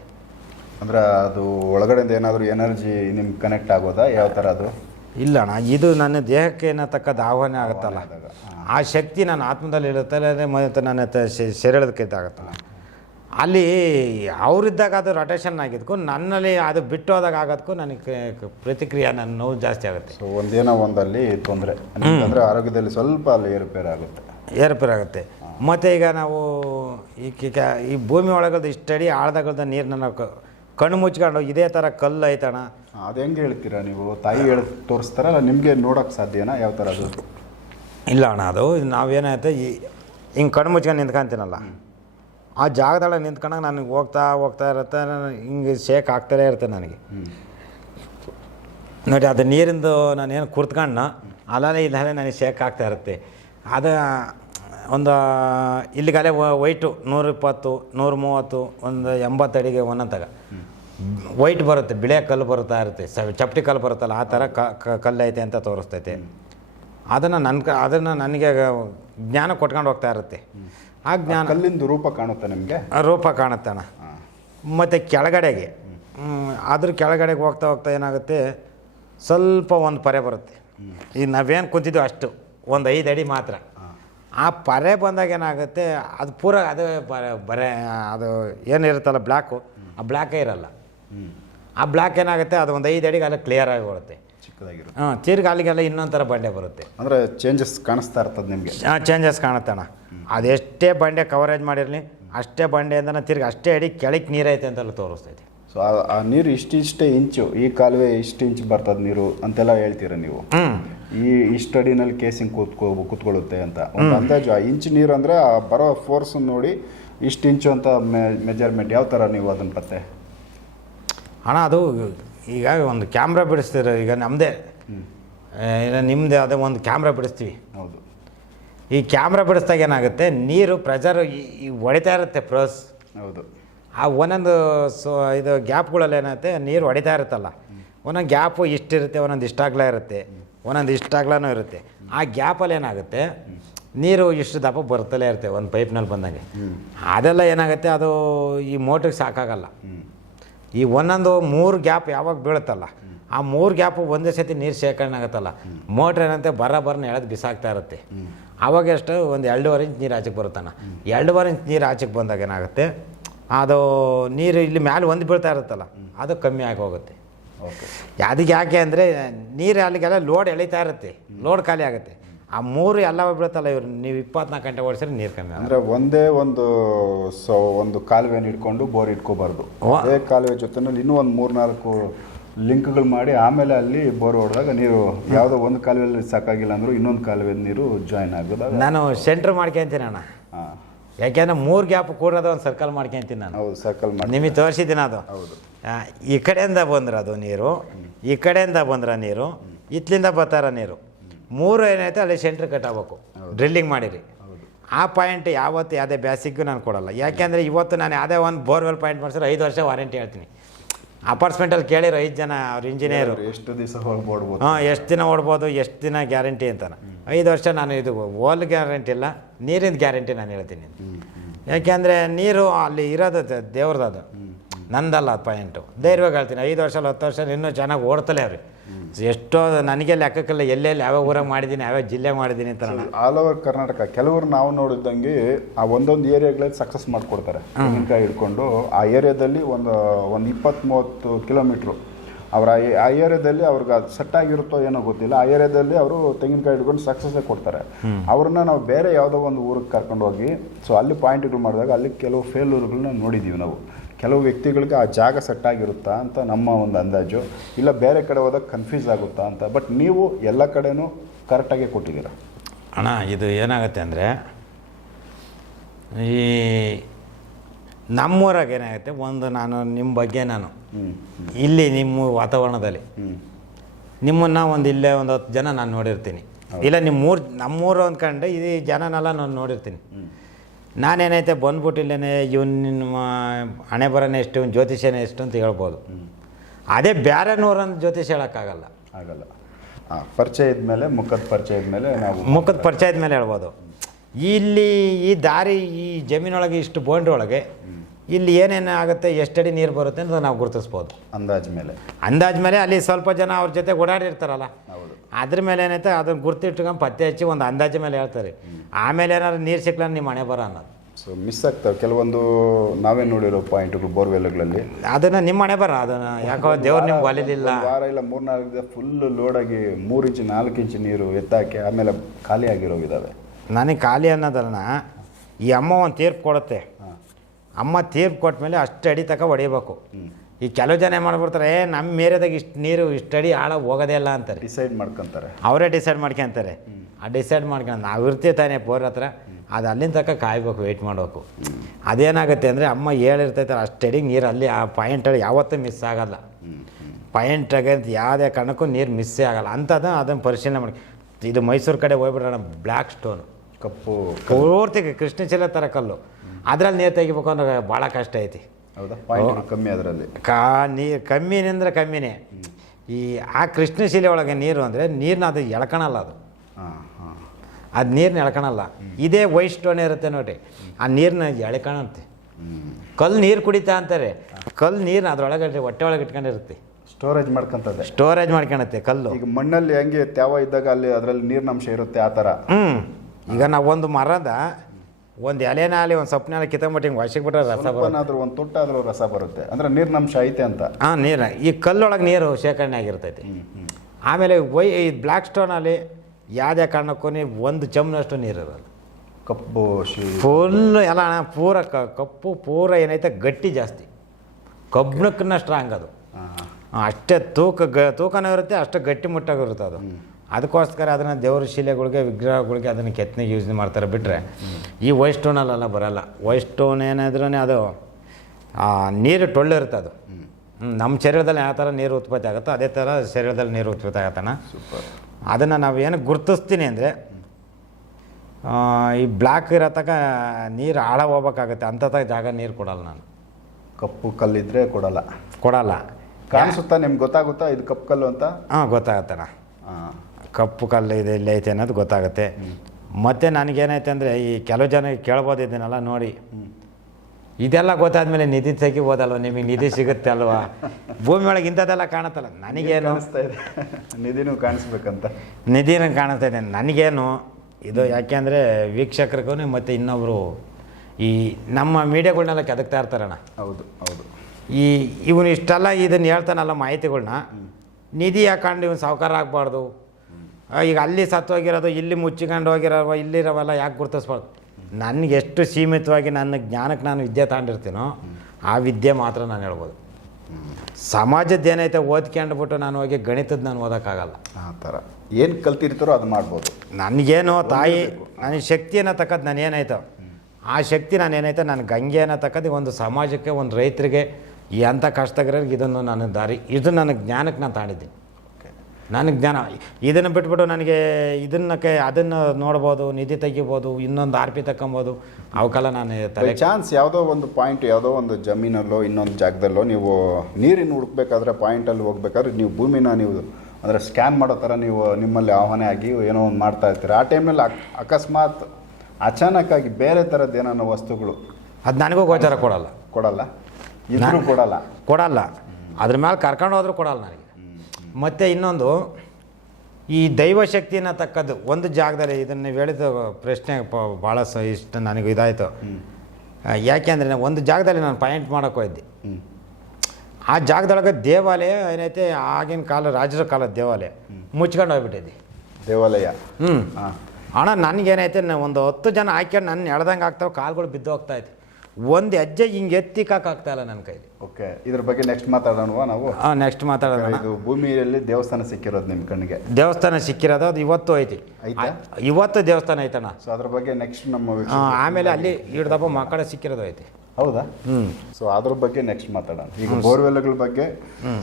ಅಂದ್ರೆ ಅದು ಒಳಗಡೆಯಿಂದ ಏನಾದರೂ ಎನರ್ಜಿ ನಿಮ್ಗೆ ಕನೆಕ್ಟ್ ಆಗೋದಾ? ಯಾವ ಥರ ಅದು? ಇಲ್ಲ ಅಣ್ಣ ಇದು ನನ್ನ ದೇಹಕ್ಕೆ ಏನತಕ್ಕದ್ದು ಆಹ್ವಾನ ಆಗುತ್ತಲ್ಲ. ಆ ಶಕ್ತಿ ನನ್ನ ಆತ್ಮದಲ್ಲಿ ಇರುತ್ತಲ್ಲ ಮತ್ತು ನನ್ನ ತ- ಶೆ- ಶರೀರದಕ್ಕೆ ಆಗುತ್ತಲ್ಲ ಅಲ್ಲಿ ಅವರಿದ್ದಾಗ ಅದು ರೊಟೇಷನ್ ಆಗಿದ್ದಕ್ಕೂ ನನ್ನಲ್ಲಿ ಅದು ಬಿಟ್ಟು ಹೋದಾಗ ಆಗೋದಕ್ಕೂ ನನಗೆ ಪ್ರತಿಕ್ರಿಯೆ ನನ್ನ ನೋವು ಜಾಸ್ತಿ ಆಗುತ್ತೆ. ಸೊ ಒಂದೇನೋ ಒಂದಲ್ಲಿ ತೊಂದರೆ. ಅಂದರೆ ಆರೋಗ್ಯದಲ್ಲಿ ಸ್ವಲ್ಪ ಅಲ್ಲಿ ಏರುಪೇರು ಆಗುತ್ತೆ. ಏರುಪೇರು ಆಗುತ್ತೆ. ಮತ್ತು ಈಗ ನಾವು ಈ ಈ ಭೂಮಿ ಒಳಗದ ಇಷ್ಟಡಿ ಆಳ್ದಾಗದ ನೀರನ್ನ ನಾವು ಕಣ್ಣು ಮುಚ್ಕೊಂಡು ಇದೇ ಥರ ಕಲ್ಲು ಐತಣ. ಅದು ಹೆಂಗೆ ಹೇಳ್ತೀರಾ ನೀವು? ತಾಯಿ ಹೇಳಿ ತೋರಿಸ್ತಾರಲ್ಲ ನಿಮಗೆ ನೋಡೋಕೆ ಸಾಧ್ಯನಾ? ಯಾವ ಥರ ಅದು? ಇಲ್ಲ ಅಣ್ಣ, ಅದು ನಾವೇನಾಯ್ತು, ಈ ಹಿಂಗೆ ಕಣ್ಣು ಮುಚ್ಕೊಂಡು ನಿಂತ್ಕೊಂತೀನಲ್ಲ. ಆ ಜಾಗದೊಳಗೆ ನಿಂತ್ಕೊಂಡಾಗ ನನಗೆ ಹೋಗ್ತಾ ಹೋಗ್ತಾ ಇರುತ್ತೆ, ಹಿಂಗೆ ಶೇಕ್ ಆಗ್ತಾನೇ ಇರುತ್ತೆ ನನಗೆ. ನೋಡಿ, ಅದು ನೀರಿಂದು ನಾನೇನು ಕುರ್ತ್ಕೊಂಡು ಅಲ್ಲೇ ಇಲ್ಲೇ ನನಗೆ ಶೇಕ್ ಆಗ್ತಾ ಇರುತ್ತೆ. ಅದು ಒಂದು ಇಲ್ಲಿಗಾಲೆ ವೈಟು ನೂರ ಇಪ್ಪತ್ತು, ನೂರ ಮೂವತ್ತು, ಒಂದು ಎಂಬತ್ತು ಅಡಿಗೆ ಒಂದಂತಾಗ ವೈಟ್ ಬರುತ್ತೆ ಬಿಳೆ ಕಲ್ಲು ಬರುತ್ತಾ ಇರುತ್ತೆ ಸ ಚಪ್ಟಿ ಕಲ್ಲು ಬರುತ್ತಲ್ಲ, ಆ ಥರ ಐತೆ ಅಂತ ತೋರಿಸ್ತೈತೆ. ಅದನ್ನು ನನ್ನ ಕ ಅದನ್ನು ನನಗೆ ಜ್ಞಾನ ಕೊಟ್ಕೊಂಡು ಹೋಗ್ತಾ ಇರುತ್ತೆ. ಆ ಜ್ಞಾನ ಅಲ್ಲಿಂದ ರೂಪ ಕಾಣುತ್ತೆ ನಿಮಗೆ? ರೂಪ ಕಾಣುತ್ತಣ ಮತ್ತು ಕೆಳಗಡೆಗೆ ಅದ್ರ ಕೆಳಗಡೆಗೆ ಹೋಗ್ತಾ ಹೋಗ್ತಾ ಏನಾಗುತ್ತೆ? ಸ್ವಲ್ಪ ಒಂದು ಪರೆ ಬರುತ್ತೆ. ಈಗ ನಾವೇನು ಕುಂತಿದ್ವಿ ಅಷ್ಟು ಒಂದು ಐದು ಅಡಿ ಮಾತ್ರ. ಆ ಪರೆ ಬಂದಾಗ ಏನಾಗುತ್ತೆ ಅದು ಪೂರ ಅದು ಬರೆ ಬರೆ ಅದು ಏನಿರುತ್ತಲ್ಲ ಬ್ಲ್ಯಾಕು ಆ ಬ್ಲ್ಯಾಕೇ ಇರಲ್ಲ. ಆ ಬ್ಲ್ಯಾಕ್ ಏನಾಗುತ್ತೆ ಅದು ಒಂದು ಐದು ಅಡಿಗೆ ಅಲ್ಲ ಕ್ಲಿಯರ್ ಆಗಿ ಬರುತ್ತೆ ಚಿಕ್ಕದಾಗಿರುತ್ತೆ. ಹಾಂ ತಿರ್ಗಿ ಅಲ್ಲಿಗೆಲ್ಲ ಇನ್ನೊಂದು ಥರ ಬಂಡೆ ಬರುತ್ತೆ. ಅಂದರೆ ಚೇಂಜಸ್ ಕಾಣಿಸ್ತಾ ಇರ್ತದೆ ನಿಮಗೆ. ಹಾಂ ಚೇಂಜಸ್ ಕಾಣುತ್ತಣ್ಣ. ಅದೆಷ್ಟೇ ಬಂಡೆ ಕವರೇಜ್ ಮಾಡಿರಲಿ ಅಷ್ಟೇ ಬಂಡೆ ಅಂದ್ರೆ ತಿರ್ಗಿ ಅಷ್ಟೇ ಅಡಿ ಕೆಳಕ್ಕೆ ನೀರೈತೆ ಅಂತೆಲ್ಲ ತೋರಿಸ್ತೈತೆ ಸೊ ಆ ನೀರು ಇಷ್ಟಿಷ್ಟೇ ಇಂಚು ಈ ಕಾಲುವೆ ಇಷ್ಟು ಇಂಚು ಬರ್ತದೆ ನೀರು ಅಂತೆಲ್ಲ ಹೇಳ್ತೀರಾ ನೀವು? ಹ್ಞೂ ಈ ಇಷ್ಟು ಅಡಿನಲ್ಲಿ ಕೇಸಿಂಗ್ ಕೂತ್ಕೋ ಕೂತ್ಕೊಳ್ಳುತ್ತೆ ಅಂತ. ಒಂದು ಅಂದಾಜು ಆ ಇಂಚು ನೀರು ಅಂದರೆ ಆ ಬರೋ ಫೋರ್ಸ್ ನೋಡಿ ಇಷ್ಟು ಇಂಚು ಅಂತ ಮೆಜರ್ಮೆಂಟ್ ಯಾವ ಥರ ನೀವು ಅದನ್ನು ಪತ್ತೆ? ಹಣ ಅದು ಈಗ ಒಂದು ಕ್ಯಾಮ್ರಾ ಬಿಡಿಸ್ತೀರ ಈಗ ನಮ್ಮದೇ ಇಲ್ಲ ನಿಮ್ಮದೇ ಅದೇ ಒಂದು ಕ್ಯಾಮ್ರಾ ಬಿಡಿಸ್ತೀವಿ. ಹೌದು. ಈ ಕ್ಯಾಮ್ರಾ ಬಿಡಿಸ್ದಾಗ ಏನಾಗುತ್ತೆ ನೀರು ಪ್ರೆಷರ್ ಈ ಹೊಡಿತಾ ಇರುತ್ತೆ ಪ್ರೋಸ್ ಹೌದು. ಆ ಒಂದೊಂದು ಸೊ ಇದು ಗ್ಯಾಪ್ಗಳಲ್ಲಿ ಏನಾಗುತ್ತೆ ನೀರು ಹೊಡಿತಾ ಇರುತ್ತಲ್ಲ. ಒಂದೊಂದು ಗ್ಯಾಪು ಇಷ್ಟಿರುತ್ತೆ ಒಂದೊಂದು ಇಷ್ಟಾಗ್ಲ ಇರುತ್ತೆ. ಒಂದೊಂದು ಇಷ್ಟಾಗ್ಲೂ ಇರುತ್ತೆ. ಆ ಗ್ಯಾಪಲ್ಲಿ ಏನಾಗುತ್ತೆ ನೀರು ಇಷ್ಟು ದಪ್ಪ ಬರ್ತಲೇ ಇರುತ್ತೆ ಒಂದು ಪೈಪ್ನಲ್ಲಿ ಬಂದಂಗೆ. ಅದೆಲ್ಲ ಏನಾಗುತ್ತೆ ಅದು ಈ ಮೋಟ್ರಿಗೆ ಸಾಕಾಗಲ್ಲ. ಈ ಒಂದೊಂದು ಮೂರು ಗ್ಯಾಪ್ ಯಾವಾಗ ಬೀಳುತ್ತಲ್ಲ ಆ ಮೂರು ಗ್ಯಾಪು ಒಂದೇ ಸತಿ ನೀರು ಶೇಖರಣೆ ಆಗುತ್ತಲ್ಲ. ಮೋಟ್ರ್ ಏನಂತೆ ಬರ ಬರನ ಎಳೆದು ಬಿಸಾಕ್ತಾ ಇರುತ್ತೆ. ಅವಾಗ ಎಷ್ಟು ಒಂದು ಎರಡೂವರೆ ಇಂಚ್ ನೀರು ಆಚೆಗೆ ಬರುತ್ತಾನ. ಎರಡೂವರೆ ಇಂಚ್ ನೀರು ಆಚೆಗೆ ಬಂದಾಗ ಏನಾಗುತ್ತೆ ಅದು ನೀರು ಇಲ್ಲಿ ಮೇಲೆ ಒಂದು ಬೀಳ್ತಾ ಇರುತ್ತಲ್ಲ ಅದು ಕಮ್ಮಿ ಆಗಿ ಹೋಗುತ್ತೆ. ಓಕೆ ಅದಕ್ಕೆ ಯಾಕೆ ಅಂದರೆ ನೀರು ಅಲ್ಲಿಗೆಲ್ಲ ಲೋಡ್ ಎಳಿತಾ ಇರುತ್ತೆ ಲೋಡ್ ಖಾಲಿ ಆಗುತ್ತೆ. ಆ ಮೂರು ಎಲ್ಲ ಬೀಳುತ್ತಲ್ಲ ಇವ್ರು. ನೀವು ಇಪ್ಪತ್ನಾಲ್ಕು ಗಂಟೆ ಓಡಿಸಿದ್ರೆ ನೀರು ಕಮ್ಮಿ ಆಗುತ್ತೆ. ಅಂದರೆ ಒಂದೇ ಒಂದು ಸೊ ಒಂದು ಕಾಲುವೆನ ಇಟ್ಕೊಂಡು ಬೋರ್ ಇಟ್ಕೋಬಾರ್ದು. ವಾ. ಅದೇ ಕಾಲುವೆ ಜೊತೆನಲ್ಲಿ ಇನ್ನೂ ಒಂದು ಮೂರು ನಾಲ್ಕು ಲಿಂಕ್ಗಳು ಮಾಡಿ ಆಮೇಲೆ ಅಲ್ಲಿ ಬೋರ್ ಹೊಡೆದಾಗ ನೀರು ಯಾವುದೋ ಒಂದು ಕಾಲುವೆಯಲ್ಲಿ ಸಾಕಾಗಿಲ್ಲ ಅಂದರೂ ಇನ್ನೊಂದು ಕಾಲುವೆ ನೀರು ಜಾಯಿನ್ ಆಗೋದಾಗ ನಾನು ಸೆಂಟ್ರ್ ಮಾಡ್ಕೊಂತೀನಿ ಅಣ್ಣ. ಹಾಂ. ಯಾಕೆಂದ್ರೆ ಮೂರು ಗ್ಯಾಪ್ ಕೂಡೋದು ಒಂದು ಸರ್ಕಲ್ ಮಾಡ್ಕೊಂತೀನಿ ನಾನು. ಹೌದು ಸರ್ಕಲ್ ಮಾಡಿ ನಿಮಗೆ ತೋರಿಸಿದ್ದೀನಿ ಅದು. ಹೌದು. ಆ, ಈ ಕಡೆಯಿಂದ ಬಂದ್ರೆ ಅದು ನೀರು ಈ ಕಡೆಯಿಂದ ಬಂದ್ರೆ ನೀರು ಇತ್ಲಿಂದ ಬರ್ತಾರ ನೀರು. ಮೂರು ಏನೈತೆ ಅಲ್ಲಿ ಸೆಂಟ್ರ್ ಕಟ್ ಆಗ್ಬೇಕು. ಡ್ರಿಲ್ಲಿಂಗ್ ಮಾಡಿರಿ. ಆ ಪಾಯಿಂಟ್ ಯಾವತ್ತು ಯಾವುದೇ ಬ್ಯಾಸಿಗೂ ನಾನು ಕೊಡಲ್ಲ. ಯಾಕೆಂದರೆ ಇವತ್ತು ನಾನು ಯಾವುದೇ ಒಂದು ಬೋರ್ವೆಲ್ ಪಾಯಿಂಟ್ ಮಾಡಿಸಿದ್ರೆ ಐದು ವರ್ಷ ವಾರಂಟಿ ಹೇಳ್ತೀನಿ. ಅಪಾರ್ಟ್ಮೆಂಟಲ್ಲಿ ಕೇಳಿರೋ ಐದು ಜನ ಅವ್ರ ಇಂಜಿನಿಯರು ಎಷ್ಟು ದಿವಸ ಓಡ್ಬೋದು ಹಾಂ ಎಷ್ಟು ದಿನ ಓಡ್ಬೋದು ಎಷ್ಟು ದಿನ ಗ್ಯಾರಂಟಿ ಅಂತಾನೆ ಐದು ವರ್ಷ ನಾನು ಇದು ಓಲ್ ಗ್ಯಾರಂಟಿ ಇಲ್ಲ ನೀರಿನ ಗ್ಯಾರಂಟಿ ನಾನು ಹೇಳ್ತೀನಿ. ಯಾಕೆಂದರೆ ನೀರು ಅಲ್ಲಿ ಇರೋದು ದೇವ್ರದ್ದು ಅದು. ನಂದಲ್ಲ ಪಾಯಿಂಟು ಧೈರ್ಯವಾಗಿ ಹೇಳ್ತೀನಿ ಐದು ವರ್ಷ ಹತ್ತು ವರ್ಷ ಇನ್ನೂ ಚೆನ್ನಾಗಿ ಓಡ್ತಲೇ ಅವ್ರಿ. ಎಷ್ಟೋ ನನಗೆ ಲೆಕ್ಕಕ್ಕಿಲ್ಲ ಎಲ್ಲೆಲ್ಲಿ ಯಾವ್ಯಾವ ಊರಾಗ ಮಾಡಿದ್ದೀನಿ ಯಾವ್ಯಾವ ಜಿಲ್ಲೆ ಮಾಡಿದ್ದೀನಿ ಅಂತ ನಾನು. ಆಲ್ ಓವರ್ ಕರ್ನಾಟಕ ಕೆಲವರು ನಾವು ನೋಡಿದಂಗೆ ಆ ಒಂದೊಂದು ಏರಿಯಾಗಳಲ್ಲಿ ಸಕ್ಸಸ್ ಮಾಡಿಕೊಡ್ತಾರೆ. ತೆಂಗಿನಕಾಯಿ ಹಿಡ್ಕೊಂಡು. ಆ ಏರಿಯಾದಲ್ಲಿ ಒಂದು ಒಂದು ಇಪ್ಪತ್ತು ಮೂವತ್ತು ಕಿಲೋಮೀಟ್ರು. ಅವ್ರ ಆ ಏರಿಯಾದಲ್ಲಿ ಅವ್ರಿಗೆ ಅದು ಸೆಟ್ ಆಗಿರುತ್ತೋ ಏನೋ ಗೊತ್ತಿಲ್ಲ. ಆ ಏರಿಯಾದಲ್ಲಿ ಅವರು ತೆಂಗಿನಕಾಯಿ ಹಿಡ್ಕೊಂಡು ಸಕ್ಸಸ್ಸೇ ಕೊಡ್ತಾರೆ. ಅವ್ರನ್ನ ನಾವು ಬೇರೆ ಯಾವುದೋ ಒಂದು ಊರಿಗೆ ಕರ್ಕೊಂಡು ಹೋಗಿ ಸೊ ಅಲ್ಲಿ ಪಾಯಿಂಟ್ಗಳು ಮಾಡಿದಾಗ ಅಲ್ಲಿ ಕೆಲವು ಫೇಲ್ಯೂರ್ಗಳನ್ನ ನೋಡಿದ್ದೀವಿ ನಾವು. ಕೆಲವು ವ್ಯಕ್ತಿಗಳಿಗೆ ಆ ಜಾಗ ಸೆಟ್ ಆಗಿರುತ್ತಾ ಅಂತ ನಮ್ಮ ಒಂದು ಅಂದಾಜು. ಇಲ್ಲ ಬೇರೆ ಕಡೆ ಹೋದಾಗ ಕನ್ಫ್ಯೂಸ್ ಆಗುತ್ತಾ ಅಂತ. ಬಟ್ ನೀವು ಎಲ್ಲ ಕಡೆನೂ ಕರೆಕ್ಟಾಗಿ ಕೊಟ್ಟಿದ್ದೀರ? ಅಣ್ಣ ಇದು ಏನಾಗುತ್ತೆ ಅಂದರೆ ಈ ನಮ್ಮೂರಾಗ ಏನಾಗುತ್ತೆ ಒಂದು ನಾನು ನಿಮ್ಮ ಬಗ್ಗೆ ನಾನು ಇಲ್ಲಿ ನಿಮ್ಮ ವಾತಾವರಣದಲ್ಲಿ ನಿಮ್ಮನ್ನು ಒಂದು ಇಲ್ಲೇ ಒಂದು ಹತ್ತು ಜನ ನಾನು ನೋಡಿರ್ತೀನಿ. ಇಲ್ಲ ನಿಮ್ಮ ಮೂರು ನಮ್ಮೂರು ಅಂದ್ಕೊಂಡೆ ಈ ಜನನೆಲ್ಲ ನಾನು ನೋಡಿರ್ತೀನಿ. ನಾನೇನೈತೆ ಬಂದ್ಬಿಟ್ಟಿಲ್ಲೇ ಇವನು ಹಣೆ ಬರೋನೇ ಎಷ್ಟು ಇವ್ನು ಜ್ಯೋತಿಷ್ಯನೇ ಎಷ್ಟು ಅಂತ ಹೇಳ್ಬೋದು. ಅದೇ ಬೇರೆ ನೂರನ್ನು ಜ್ಯೋತಿಷ್ ಹೇಳೋಕ್ಕಾಗಲ್ಲ. ಆಗಲ್ಲ. ಪರಿಚಯ ಇದ್ಮೇಲೆ ಮುಖದ ಪರಿಚಯ ಇದ್ಮೇಲೆ ನಾವು ಮುಖದ ಪರಿಚಯ ಮೇಲೆ ಹೇಳ್ಬೋದು. ಇಲ್ಲಿ ಈ ದಾರಿ ಈ ಜಮೀನೊಳಗೆ ಇಷ್ಟು ಬೋಂಡ್ರೊಳಗೆ ಒಳಗೆ ಇಲ್ಲಿ ಏನೇನು ಆಗುತ್ತೆ ಎಷ್ಟಡಿ ನೀರು ಬರುತ್ತೆ ಅಂತ ನಾವು ಗುರುತಿಸ್ಬೋದು. ಅಂದಾಜ್ ಮೇಲೆ. ಅಂದಾಜ್ ಮೇಲೆ ಅಲ್ಲಿ ಸ್ವಲ್ಪ ಜನ ಅವ್ರ ಜೊತೆ ಓಡಾಡಿರ್ತಾರಲ್ಲ. ಹೌದು. ಅದ್ರ ಮೇಲೆ ಏನೈತೆ ಅದನ್ನು ಗುರ್ತಿಟ್ಕೊಂಡು ಪತ್ತೆ ಹಚ್ಚಿ ಒಂದು ಅಂದಾಜು ಮೇಲೆ ಹೇಳ್ತಾರೆ. ಆಮೇಲೆ ಏನಾದ್ರು ನೀರು ಸಿಕ್ಲ ನಿಮ್ಮ ಮನೆ ಬರ ಅನ್ನೋದು. ಸೊ ಮಿಸ್ ಆಗ್ತವೆ. ಕೆಲವೊಂದು ನಾವೇ ನೋಡಿರೋ ಪಾಯಿಂಟ್ಗಳು ಬೋರ್ವೆಲ್ಗಳಲ್ಲಿ. ಅದನ್ನು ನಿಮ್ಮ ಮನೆ ಬರ ಅದನ್ನು ಯಾಕೋ ದೇವ್ರು ನಿಮ್ಗೆ ಒಲಿಲಿಲ್ಲ. ವಾರ ಇಲ್ಲ ಮೂರ್ನಾಲ್ಕು ದಿನ ಫುಲ್ ಲೋಡಾಗಿ ಮೂರು ಇಂಚು ನಾಲ್ಕು ಇಂಚು ನೀರು ಎತ್ತಾಕಿ ಆಮೇಲೆ ಖಾಲಿ ಆಗಿರೋಗಿದ್ದಾವೆ ನನಗೆ ಖಾಲಿ ಅನ್ನೋದನ್ನ ಈ ಅಮ್ಮ ಒಂದು ತೀರ್ಪು ಕೊಡುತ್ತೆ. ಅಮ್ಮ ತೀರ್ಪು ಕೊಟ್ಟ ಮೇಲೆ ಅಷ್ಟು ಅಡಿ ತಕ ಹೊಡಿಬೇಕು ಈ ಕೆಲವು ಜನ ಏನು ಮಾಡ್ಬಿಡ್ತಾರೆ "ಏ, ನಮ್ಮ ಏರಿಯಾದಾಗ ಇಷ್ಟು ನೀರು ಇಷ್ಟು ಅಡಿ ಆಳ ಹೋಗೋದೇ ಇಲ್ಲ ಅಂತಾರೆ. ಡಿಸೈಡ್ ಮಾಡ್ಕೊಂತಾರೆ. ಅವರೇ ಡಿಸೈಡ್ ಮಾಡ್ಕೊಂತಾರೆ ಆ ಡಿಸೈಡ್ ಮಾಡ್ಕೊಂಡು ನಾವು ಇರ್ತೀವಿ ತಾನೇ ಪೋರ್ ಹತ್ರ ಅದು ಅಲ್ಲಿಂದ ತನಕ ಕಾಯ್ಬೇಕು ವೆಯ್ಟ್ ಮಾಡಬೇಕು. ಅದೇನಾಗುತ್ತೆ ಅಂದರೆ ಅಮ್ಮ ಹೇಳಿರ್ತೈತೆ ಅಷ್ಟು ಅಡಿಗೆ ನೀರು ಅಲ್ಲಿ ಆ ಪಾಯಿಂಟಲ್ಲಿ ಯಾವತ್ತೂ ಮಿಸ್ ಆಗಲ್ಲ. ಪಾಯಿಂಟ್ ಆಗಂತ ಯಾವುದೇ ಕಾರಣಕ್ಕೂ ನೀರು ಮಿಸ್ಸೇ ಆಗಲ್ಲ. ಅಂಥದ್ದು ಅದನ್ನು ಪರಿಶೀಲನೆ ಮಾಡಿ. ಇದು ಮೈಸೂರು ಕಡೆ ಹೋಗ್ಬಿಡೋಣ ಬ್ಲ್ಯಾಕ್ ಸ್ಟೋನು ಕಪ್ಪು ಪೂರ್ತಿ ಕೃಷ್ಣಚೀಲ ಥರ ಕಲ್ಲು. ಅದ್ರಲ್ಲಿ ನೀರು ತೆಗಿಬೇಕು ಅಂದ್ರೆ ಭಾಳ ಕಷ್ಟ ಐತಿ. ಹೌದಾ? ಪಾಯಿಂಟ್ ಕಮ್ಮಿ ಅದರಲ್ಲಿ. ಕಾ ನೀರು ಕಮ್ಮಿನಿಂದ್ರೆ ಕಮ್ಮಿನೇ. ಈ ಆ ಕೃಷ್ಣಶಿಲೆ ಒಳಗೆ ನೀರು ಅಂದರೆ ನೀರನ್ನ ಅದು ಎಳ್ಕೊಳಲ್ಲ ಅದು. ಅದು ನೀರನ್ನ ಎಳ್ಕೊಳಲ್ಲ ಇದೇ ವೈಟ್ ಇರುತ್ತೆ ನೋಡಿ. ಆ ನೀರನ್ನ ಎಳ್ಕೊಳಂತೆ ಕಲ್ಲು ನೀರು ಕುಡಿತಾ ಅಂತಾರೆ. ಕಲ್ಲು ನೀರನ್ನ ಅದರೊಳಗಡೆ ಹೊಟ್ಟೆ ಒಳಗೆ ಇಟ್ಕೊಂಡಿರುತ್ತೆ. ಸ್ಟೋರೇಜ್ ಮಾಡ್ಕೊಂತದೆ ಸ್ಟೋರೇಜ್ ಮಾಡ್ಕೊಳತ್ತೆ ಕಲ್ಲು. ಈಗ ಮಣ್ಣಲ್ಲಿ ಹೆಂಗೆ ತ್ಯಾವ ಇದ್ದಾಗ ಅಲ್ಲಿ ಅದರಲ್ಲಿ ನೀರಿನ ಅಂಶ ಇರುತ್ತೆ ಆ ಥರ? ಹ್ಞೂ ಈಗ ನಾವು ಒಂದು ಮರದ ಒಂದು ಎಲೆನ ಅಲ್ಲಿ ಒಂದು ಸೊಪ್ಪನೆಲ್ಲ ಕಿತ್ತಂಬಿಟ್ಟು ಹಿಂಗೆ ವಾಸಿಗೆ ಬಿಟ್ಟರೆ ರಸ ಬರುತ್ತೆ. ಸ್ವಲ್ಪನಾದ್ರೂ ಒಂದು ತುಟ್ಟಾದರೂ ರಸ ಬರುತ್ತೆ. ಅಂದ್ರೆ ನೀರಿನಂಶ ಐತೆ ಅಂತ. ಹಾಂ ನೀರು. ಈ ಕಲ್ಲೊಳಗೆ ನೀರು ಶೇಖರಣೆ ಆಗಿರ್ತೈತಿ. ಆಮೇಲೆ ವೈ ಈ ಬ್ಲ್ಯಾಕ್ ಸ್ಟೋನಲ್ಲಿ ಯಾವುದೇ ಕಾರಣಕ್ಕೂ ಒಂದು ಚಮ್ನಷ್ಟು ನೀರು ಇರಲ್ಲ. ಕಪ್ಪು ಫುಲ್ಲು ಎಲ್ಲ ಪೂರ ಕ- ಕಪ್ಪು ಪೂರ ಏನೈತೆ ಗಟ್ಟಿ ಜಾಸ್ತಿ. ಕಬ್ಬಣಕ್ಕನ್ನ ಸ್ಟ್ರಾಂಗ್ ಅದು. ಅಷ್ಟೇ ತೂಕ ಗ ತೂಕನೂ ಇರುತ್ತೆ ಅಷ್ಟು ಗಟ್ಟಿ ಮುಟ್ಟಾಗಿರುತ್ತೆ ಅದು. ಅದಕ್ಕೋಸ್ಕರ ಅದನ್ನು ದೇವ್ರ ಶಿಲೆಗಳಿಗೆ ವಿಗ್ರಹಗಳಿಗೆ ಅದನ್ನು ಕೆತ್ತನೆಗೆ ಯೂಸ್ ಮಾಡ್ತಾರೆ ಬಿಟ್ಟರೆ ಈ ವೈಟ್ ಸ್ಟೋನಲ್ಲೆಲ್ಲ ಬರೋಲ್ಲ. ವೈಟ್ ಸ್ಟೋನ್ ಏನಾದ್ರೂ ಅದು ನೀರು ಟೊಳ್ಳಿರುತ್ತೆ ಅದು. ನಮ್ಮ ಶರೀರದಲ್ಲಿ ಯಾವ ಥರ ನೀರು ಉತ್ಪತ್ತಿ ಆಗುತ್ತೋ ಅದೇ ಥರ ಶರೀರದಲ್ಲಿ ನೀರು ಉತ್ಪತ್ತಿ ಆಗತ್ತಣ್ಣ ಅದನ್ನು ನಾವು ಏನು ಗುರ್ತಿಸ್ತೀನಿ ಅಂದರೆ ಈ ಬ್ಲ್ಯಾಕ್ ಇರೋ ತಕ ನೀರು ಆಳ ಹೋಗ್ಬೇಕಾಗತ್ತೆ. ಅಂಥ ಜಾಗ ನೀರು ಕೊಡಲ್ಲ ನಾನು. ಕಪ್ಪು ಕಲ್ಲಿದ್ರೆ ಕೊಡಲ್ಲ. ಕೊಡಲ್ಲ. ಕಾಣಿಸುತ್ತಾ ನಿಮ್ಗೆ ಗೊತ್ತಾಗುತ್ತಾ ಇದು ಕಪ್ಪು ಕಲ್ಲು ಅಂತ? ಹಾಂ ಗೊತ್ತಾಗತ್ತಣ್ಣ ಹಾಂ. ಕಪ್ಪು ಕಲ್ಲು ಇದೆ ಇಲ್ಲ ಐತೆ ಅನ್ನೋದು ಗೊತ್ತಾಗುತ್ತೆ. ಮತ್ತು ನನಗೇನೈತೆ ಅಂದರೆ ಈ ಕೆಲವು ಜನ ಕೇಳ್ಬೋದು ಇದನ್ನೆಲ್ಲ ನೋಡಿ. ಇದೆಲ್ಲ ಗೊತ್ತಾದ್ಮೇಲೆ ನಿಧಿ ತೆಗಿಬೋದಲ್ವ? ನಿಮಗೆ ನಿಧಿ ಸಿಗುತ್ತೆ ಅಲ್ವಾ ಭೂಮಿ ಒಳಗೆ ಇಂಥದ್ದೆಲ್ಲ ಕಾಣುತ್ತಲ್ಲ. ನನಗೇನು? ಕಾಣಿಸ್ತಾ ಇದೆ. ನಿಧಿನೂ ಕಾಣಿಸ್ಬೇಕಂತ. ನಿಧಿನೂ ಕಾಣಿಸ್ತಾ ಇದೆ. ನನಗೇನು? ಇದು ಯಾಕೆಂದರೆ ವೀಕ್ಷಕರಿಗೂ ಮತ್ತು ಇನ್ನೊಬ್ಬರು ಈ ನಮ್ಮ ಮೀಡಿಯಾಗಳನ್ನೆಲ್ಲ ಕೆದಕ್ತಾ ಇರ್ತಾರಣ್ಣ. ಹೌದು ಹೌದು. ಈ ಇವನು ಇಷ್ಟೆಲ್ಲ ಇದನ್ನು ಹೇಳ್ತಾನಲ್ಲ ಮಾಹಿತಿಗಳ್ನ. ನಿಧಿ ಹಾಕೊಂಡು ಇವನು ಸಾವುಕಾರ ಆಗಬಾರ್ದು? ಈಗ ಅಲ್ಲಿ ಸತ್ತೋಗಿರೋದು ಇಲ್ಲಿ ಮುಚ್ಚಿಕೊಂಡು ಹೋಗಿರೋ ಇಲ್ಲಿರೋವಲ್ಲ ಯಾಕೆ ಗುರುತಿಸ್ಬಾರ್ದು? ನನಗೆ ಎಷ್ಟು ಸೀಮಿತವಾಗಿ ನನ್ನ ಜ್ಞಾನಕ್ಕೆ ನಾನು ವಿದ್ಯೆ ತಗೊಂಡಿರ್ತೀನೋ ಆ ವಿದ್ಯೆ ಮಾತ್ರ ನಾನು ಹೇಳ್ಬೋದು. ಸಮಾಜದ ಏನೈತೆ ಓದ್ಕೊಂಡ್ಬಿಟ್ಟು ನಾನು ಹೋಗಿ ಗಣಿತದ ನಾನು ಓದೋಕ್ಕಾಗಲ್ಲ. ಆ ಥರ. ಏನು ಕಲ್ತಿರ್ತಾರೋ ಅದು ಮಾಡ್ಬೋದು. ನನಗೇನು ತಾಯಿ ನನಗೆ ಶಕ್ತಿಯನ್ನು ತಕ್ಕದ್ದು ನಾನು ಏನಾಯ್ತೋ ಆ ಶಕ್ತಿ ನಾನು ಏನಾಯ್ತು ನಾನು ಗಂಗೆಯನ್ನು ತಕ್ಕದ್ದು ಒಂದು ಸಮಾಜಕ್ಕೆ ಒಂದು ರೈತರಿಗೆ ಎಂಥ ಕಷ್ಟಗ್ರಿಗೆ ಇದನ್ನು ನನ್ನ ದಾರಿ ಇದು ನನ್ನ ಜ್ಞಾನಕ್ಕೆ ನಾನು ತಾಣಿದ್ದೀನಿ ನನಗೆ ಜ್ಞಾನ. ಇದನ್ನು ಬಿಟ್ಬಿಟ್ಟು ನನಗೆ ಇದನ್ನಕ್ಕೆ ಅದನ್ನು ನೋಡ್ಬೋದು ನಿಧಿ ತೆಗಿಬೋದು ಇನ್ನೊಂದು ಆರ್ ಪಿ ತಗೊಬೋದು ಅವಕ್ಕೆಲ್ಲ ನಾನು ತಲೆ ಚಾನ್ಸ್ ಯಾವುದೋ ಒಂದು ಪಾಯಿಂಟ್ ಯಾವುದೋ ಒಂದು ಜಮೀನಲ್ಲೋ ಇನ್ನೊಂದು ಜಾಗದಲ್ಲೋ ನೀವು ನೀರಿನ ಹುಡುಕ್ಬೇಕಾದ್ರೆ ಪಾಯಿಂಟಲ್ಲಿ ಹೋಗ್ಬೇಕಾದ್ರೆ ನೀವು ಭೂಮಿನ ನೀವು ಅಂದರೆ ಸ್ಕ್ಯಾನ್ ಮಾಡೋ ಥರ ನೀವು ನಿಮ್ಮಲ್ಲಿ ಆಹ್ವಾನ ಆಗಿ ಏನೋ ಒಂದು ಮಾಡ್ತಾ ಇರ್ತೀರ. ಆ ಟೈಮಲ್ಲಿ ಅಕಸ್ಮಾತ್ ಅಚಾನಕ್ಕಾಗಿ ಬೇರೆ ಥರದ್ದು ಏನೋ ವಸ್ತುಗಳು ಅದು ನನಗೂ ಗೋಚಾರ ಕೊಡಲ್ಲ. ಕೊಡಲ್ಲ? ಇದ್ರೂ ಕೊಡಲ್ಲ? ಕೊಡಲ್ಲ. ಅದ್ರ ಮೇಲೆ ಕರ್ಕೊಂಡು ಹೋದ್ರೂ ಕೊಡಲ್ಲ ನನಗೆ. ಮತ್ತು ಇನ್ನೊಂದು ಈ ದೈವಶಕ್ತಿ ತಕ್ಕದ್ದು ಒಂದು ಜಾಗದಲ್ಲಿ ಇದನ್ನು ನೀವು ಹೇಳಿದ ಪ್ರಶ್ನೆ ಪ- ಭಾಳ ಸ ಇಷ್ಟ ನನಗೆ ಇದಾಯಿತು. ಯಾಕೆಂದರೆ ಒಂದು ಜಾಗದಲ್ಲಿ ನಾನು ಪಾಯಿಂಟ್ ಮಾಡೋಕೆ ಆ ಜಾಗದೊಳಗೆ ದೇವಾಲಯ ಏನೈತೆ ಆಗಿನ ಕಾಲ ರಾಜರ ಕಾಲದ ದೇವಾಲಯ. ಮುಚ್ಕೊಂಡು ಹೋಗ್ಬಿಟ್ಟಿದ್ದೆ. ದೇವಾಲಯ. ಹ್ಞೂ ಹಾಂ. ಅಣ್ಣ ನನಗೇನೈತೆ ಒಂದು ಹತ್ತು ಜನ ಹಾಕ್ಯಂಡು ನನ್ನ ಎಳ್ದಂಗೆ ಆಗ್ತಾವೆ ಕಾಲುಗಳು ಬಿದ್ದು ಹೋಗ್ತಾ ಐತೆ ಒಂದು ಹೆಜ್ಜೆ ಹಿಂಗೆ ಎತ್ತಿಕ್ಕಾಗ್ತಾ ಇಲ್ಲ ನನ್ನ ಕೈಲಿ. ಓಕೆ ಇದ್ರ ಬಗ್ಗೆ ನೆಕ್ಸ್ಟ್ ಮಾತಾಡೋಣ ನಾವು? ಹಾಂ ನೆಕ್ಸ್ಟ್ ಮಾತಾಡೋಣ. ಇದು ಭೂಮಿಯಲ್ಲಿ ದೇವಸ್ಥಾನ ಸಿಕ್ಕಿರೋದು ನಿಮ್ಮ ಕಣ್ಣಿಗೆ. ದೇವಸ್ಥಾನ ಸಿಕ್ಕಿರೋದು ಅದು ಇವತ್ತು ಐತಿ? ಇವತ್ತು ದೇವಸ್ಥಾನ ಐತಣ್ಣ. ಸೊ ಅದ್ರ ಬಗ್ಗೆ ನೆಕ್ಸ್ಟ್ ನಮ್ಮ ಆಮೇಲೆ ಅಲ್ಲಿ ಹಿಡ್ದಪ್ಪ ಮಕ್ಕಳ ಸಿಕ್ಕಿರೋದು ಐತಿ. ಹೌದಾ? ಸೊ ಅದ್ರ ಬಗ್ಗೆ ನೆಕ್ಸ್ಟ್ ಮಾತಾಡೋಣ. ಈಗ ಬೋರ್ವೆಲ್ಗಳ ಬಗ್ಗೆ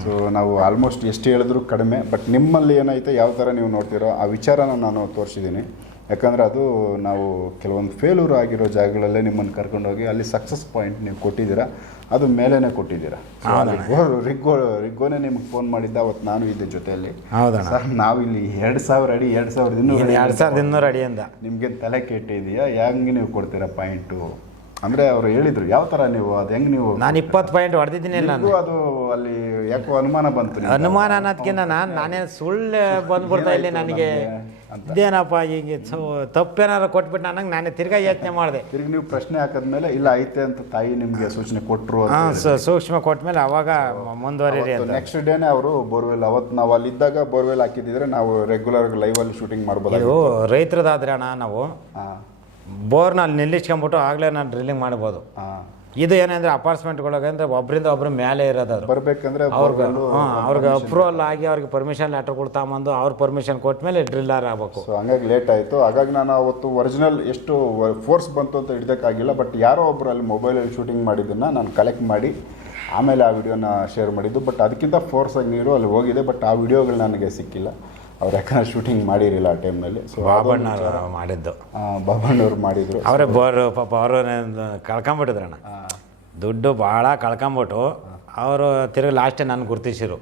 ಸೊ ನಾವು ಆಲ್ಮೋಸ್ಟ್ ಎಷ್ಟು ಹೇಳಿದ್ರು ಕಡಿಮೆ ಬಟ್ ನಿಮ್ಮಲ್ಲಿ ಏನೈತೆ ಯಾವ ಥರ ನೀವು ನೋಡ್ತೀರೋ ಆ ವಿಚಾರನ ನಾನು ತೋರಿಸಿದ್ದೀನಿ. ಯಾಕಂದರೆ ಅದು ನಾವು ಕೆಲವೊಂದು ಫೇಲ್ಯೂರ್ ಆಗಿರೋ ಜಾಗಗಳಲ್ಲೇ ನಿಮ್ಮನ್ನು ಕರ್ಕೊಂಡೋಗಿ ಅಲ್ಲಿ ಸಕ್ಸಸ್ ಪಾಯಿಂಟ್ ನೀವು ಕೊಟ್ಟಿದ್ದೀರಾ ಅದು ಮೇಲೇ ಕೊಟ್ಟಿದ್ದೀರಾ. ರಿಗ್ಗೋ ರಿಗ್ಗೋನೆ ನಿಮ್ಗೆ ಫೋನ್ ಮಾಡಿದ್ದ ಅವತ್ತು ನಾನು ಇದ್ದೆ ಜೊತೆಯಲ್ಲಿ. ಸರ್ ನಾವು ಇಲ್ಲಿ ಎರಡು ಸಾವಿರ ಅಡಿ ಎರಡು ಸಾವಿರದ ಇನ್ನೂರು ಇನ್ನು ಅಡಿ ಎರಡು ಸಾವಿರದ ಇನ್ನೂರು ಅಡಿಯಿಂದ. ನಿಮಗೆ ತಲೆ ಕೆಟ್ಟಿದೆಯಾ? ಹೆಂಗೆ ನೀವು ಕೊಡ್ತೀರಾ ಪಾಯಿಂಟು ಅಂದರೆ ಅವರು ಹೇಳಿದ್ರು ಯಾವ ಥರ ನೀವು ಅದು ಹೆಂಗೆ ನೀವು ನಾನು ಇಪ್ಪತ್ತು ಪಾಯಿಂಟ್ ಹೊಡೆದಿದ್ದೀನಿ ನಾನು. ನಿಮ್ಗೂ ಅದು ಅಲ್ಲಿ ಯಾಕೋ ಅನುಮಾನ ಬಂತು ನಿಮ್ಗೆ. ಅನುಮಾನ ಅನ್ನೋದಕ್ಕಿಂತ ನಾನು ನಾನೇ ಸುಳ್ಳು ಬಂದ್ಬಿಡ್ತಾ ಇಲ್ಲಿ ನನಗೆ. ಇದೇನಪ್ಪ ಈಗ ತಪ್ಪೇನಾರು ಕೊಟ್ಬಿಟ್ಟು ನನಗೆ ನಾನೇ ತಿರ್ಗಾ ಯೋಚನೆ ಮಾಡಿದೆ. ತಿರ್ಗಿ ನೀವು ಪ್ರಶ್ನೆ ಹಾಕಿದ್ಮೇಲೆ ಇಲ್ಲ ಐತೆ ಅಂತ ತಾಯಿ ನಿಮಗೆ ಸೂಚನೆ ಕೊಟ್ಟರು ಹಾಂ ಸೂಕ್ಷ್ಮ ಕೊಟ್ಮೇಲೆ ಅವಾಗ ಮುಂದುವರಿರಿ ಅಂತ. ನೆಕ್ಸ್ಟ್ ಡೇನೆ ಅವರು ಬೋರ್ವೆಲ್ ಅವತ್ತು ನಾವು ಅಲ್ಲಿ ಇದ್ದಾಗ ಬೋರ್ವೆಲ್ ಹಾಕಿದ್ದಿದ್ರೆ ನಾವು ರೆಗ್ಯುಲರ್ ಲೈವ್ ಅಲ್ಲಿ ಶೂಟಿಂಗ್ ಮಾಡ್ಬೋದು ಇದು ರೈತರದಾದ್ರೆ ಅಣ್ಣ ನಾವು? ಹಾಂ. ಬೋರ್ನ ಅಲ್ಲಿ ನಿಲ್ಲಿಸ್ಕೊಂಬಿಟ್ಟು ಆಗಲೇ ನಾನು ಡ್ರಿಲ್ಲಿಂಗ್ ಮಾಡ್ಬೋದು. ಇದು ಏನಂದ್ರೆ ಅಪಾರ್ಟ್ಮೆಂಟ್ಗಳಿಗೆ ಅಂದರೆ ಒಬ್ಬರಿಂದ ಒಬ್ರು ಮೇಲೆ ಇರೋದು ಬರ್ಬೇಕಂದ್ರೆ ಅವ್ರಿಗೆ ಅವ್ರಿಗೆ ಅಪ್ರೂವಲ್ ಆಗಿ ಅವ್ರಿಗೆ ಪರ್ಮಿಷನ್ ಲೆಟರ್ ಕೊಡ್ತಾಂಬಂದು ಅವ್ರ ಪರ್ಮಿಷನ್ ಕೊಟ್ಮೇಲೆ ಡ್ರಿಲ್ಲರ್ ಆಗಬೇಕು. ಸೊ ಹಂಗಾಗಿ ಲೇಟ್ ಆಯಿತು. ಹಾಗಾಗಿ ನಾನು ಅವತ್ತು ಒರಿಜಿನಲ್ ಎಷ್ಟು ಫೋರ್ಸ್ ಬಂತು ಅಂತ ಹಿಡ್ದಕ್ಕಾಗಿಲ್ಲ ಬಟ್ ಯಾರೋ ಒಬ್ರು ಅಲ್ಲಿ ಮೊಬೈಲಲ್ಲಿ ಶೂಟಿಂಗ್ ಮಾಡಿದ್ದನ್ನು ನಾನು ಕಲೆಕ್ಟ್ ಮಾಡಿ ಆಮೇಲೆ ಆ ವಿಡಿಯೋನ ಶೇರ್ ಮಾಡಿದ್ದು. ಬಟ್ ಅದಕ್ಕಿಂತ ಫೋರ್ಸಾಗಿ ನೀರು ಅಲ್ಲಿ ಹೋಗಿದೆ ಬಟ್ ಆ ವಿಡಿಯೋಗಳು ನನಗೆ ಸಿಕ್ಕಿಲ್ಲ. ಅವ್ರು ಯಾಕಂದ್ರೆ ಶೂಟಿಂಗ್ ಮಾಡಿರಲಿಲ್ಲ ಆ ಟೈಮ್ನಲ್ಲಿ ಸೊ ಬಾಬಣ್ಣವ್ರು ಮಾಡಿದ್ದು. ಬಾಬಣ್ಣವ್ರು ಮಾಡಿದ್ರು. ಅವರೇ ಬೋರು ಪಾಪ ಅವರು ಕಳ್ಕೊಂಬಿಟ್ಟಿದ್ರಣ್ಣ ದುಡ್ಡು ಭಾಳ ಕಳ್ಕೊಂಬಿಟ್ಟು ಅವರು ತಿರುಗಿ ಲಾಸ್ಟೇ ನಾನು ಗುರ್ತಿಸಿರು.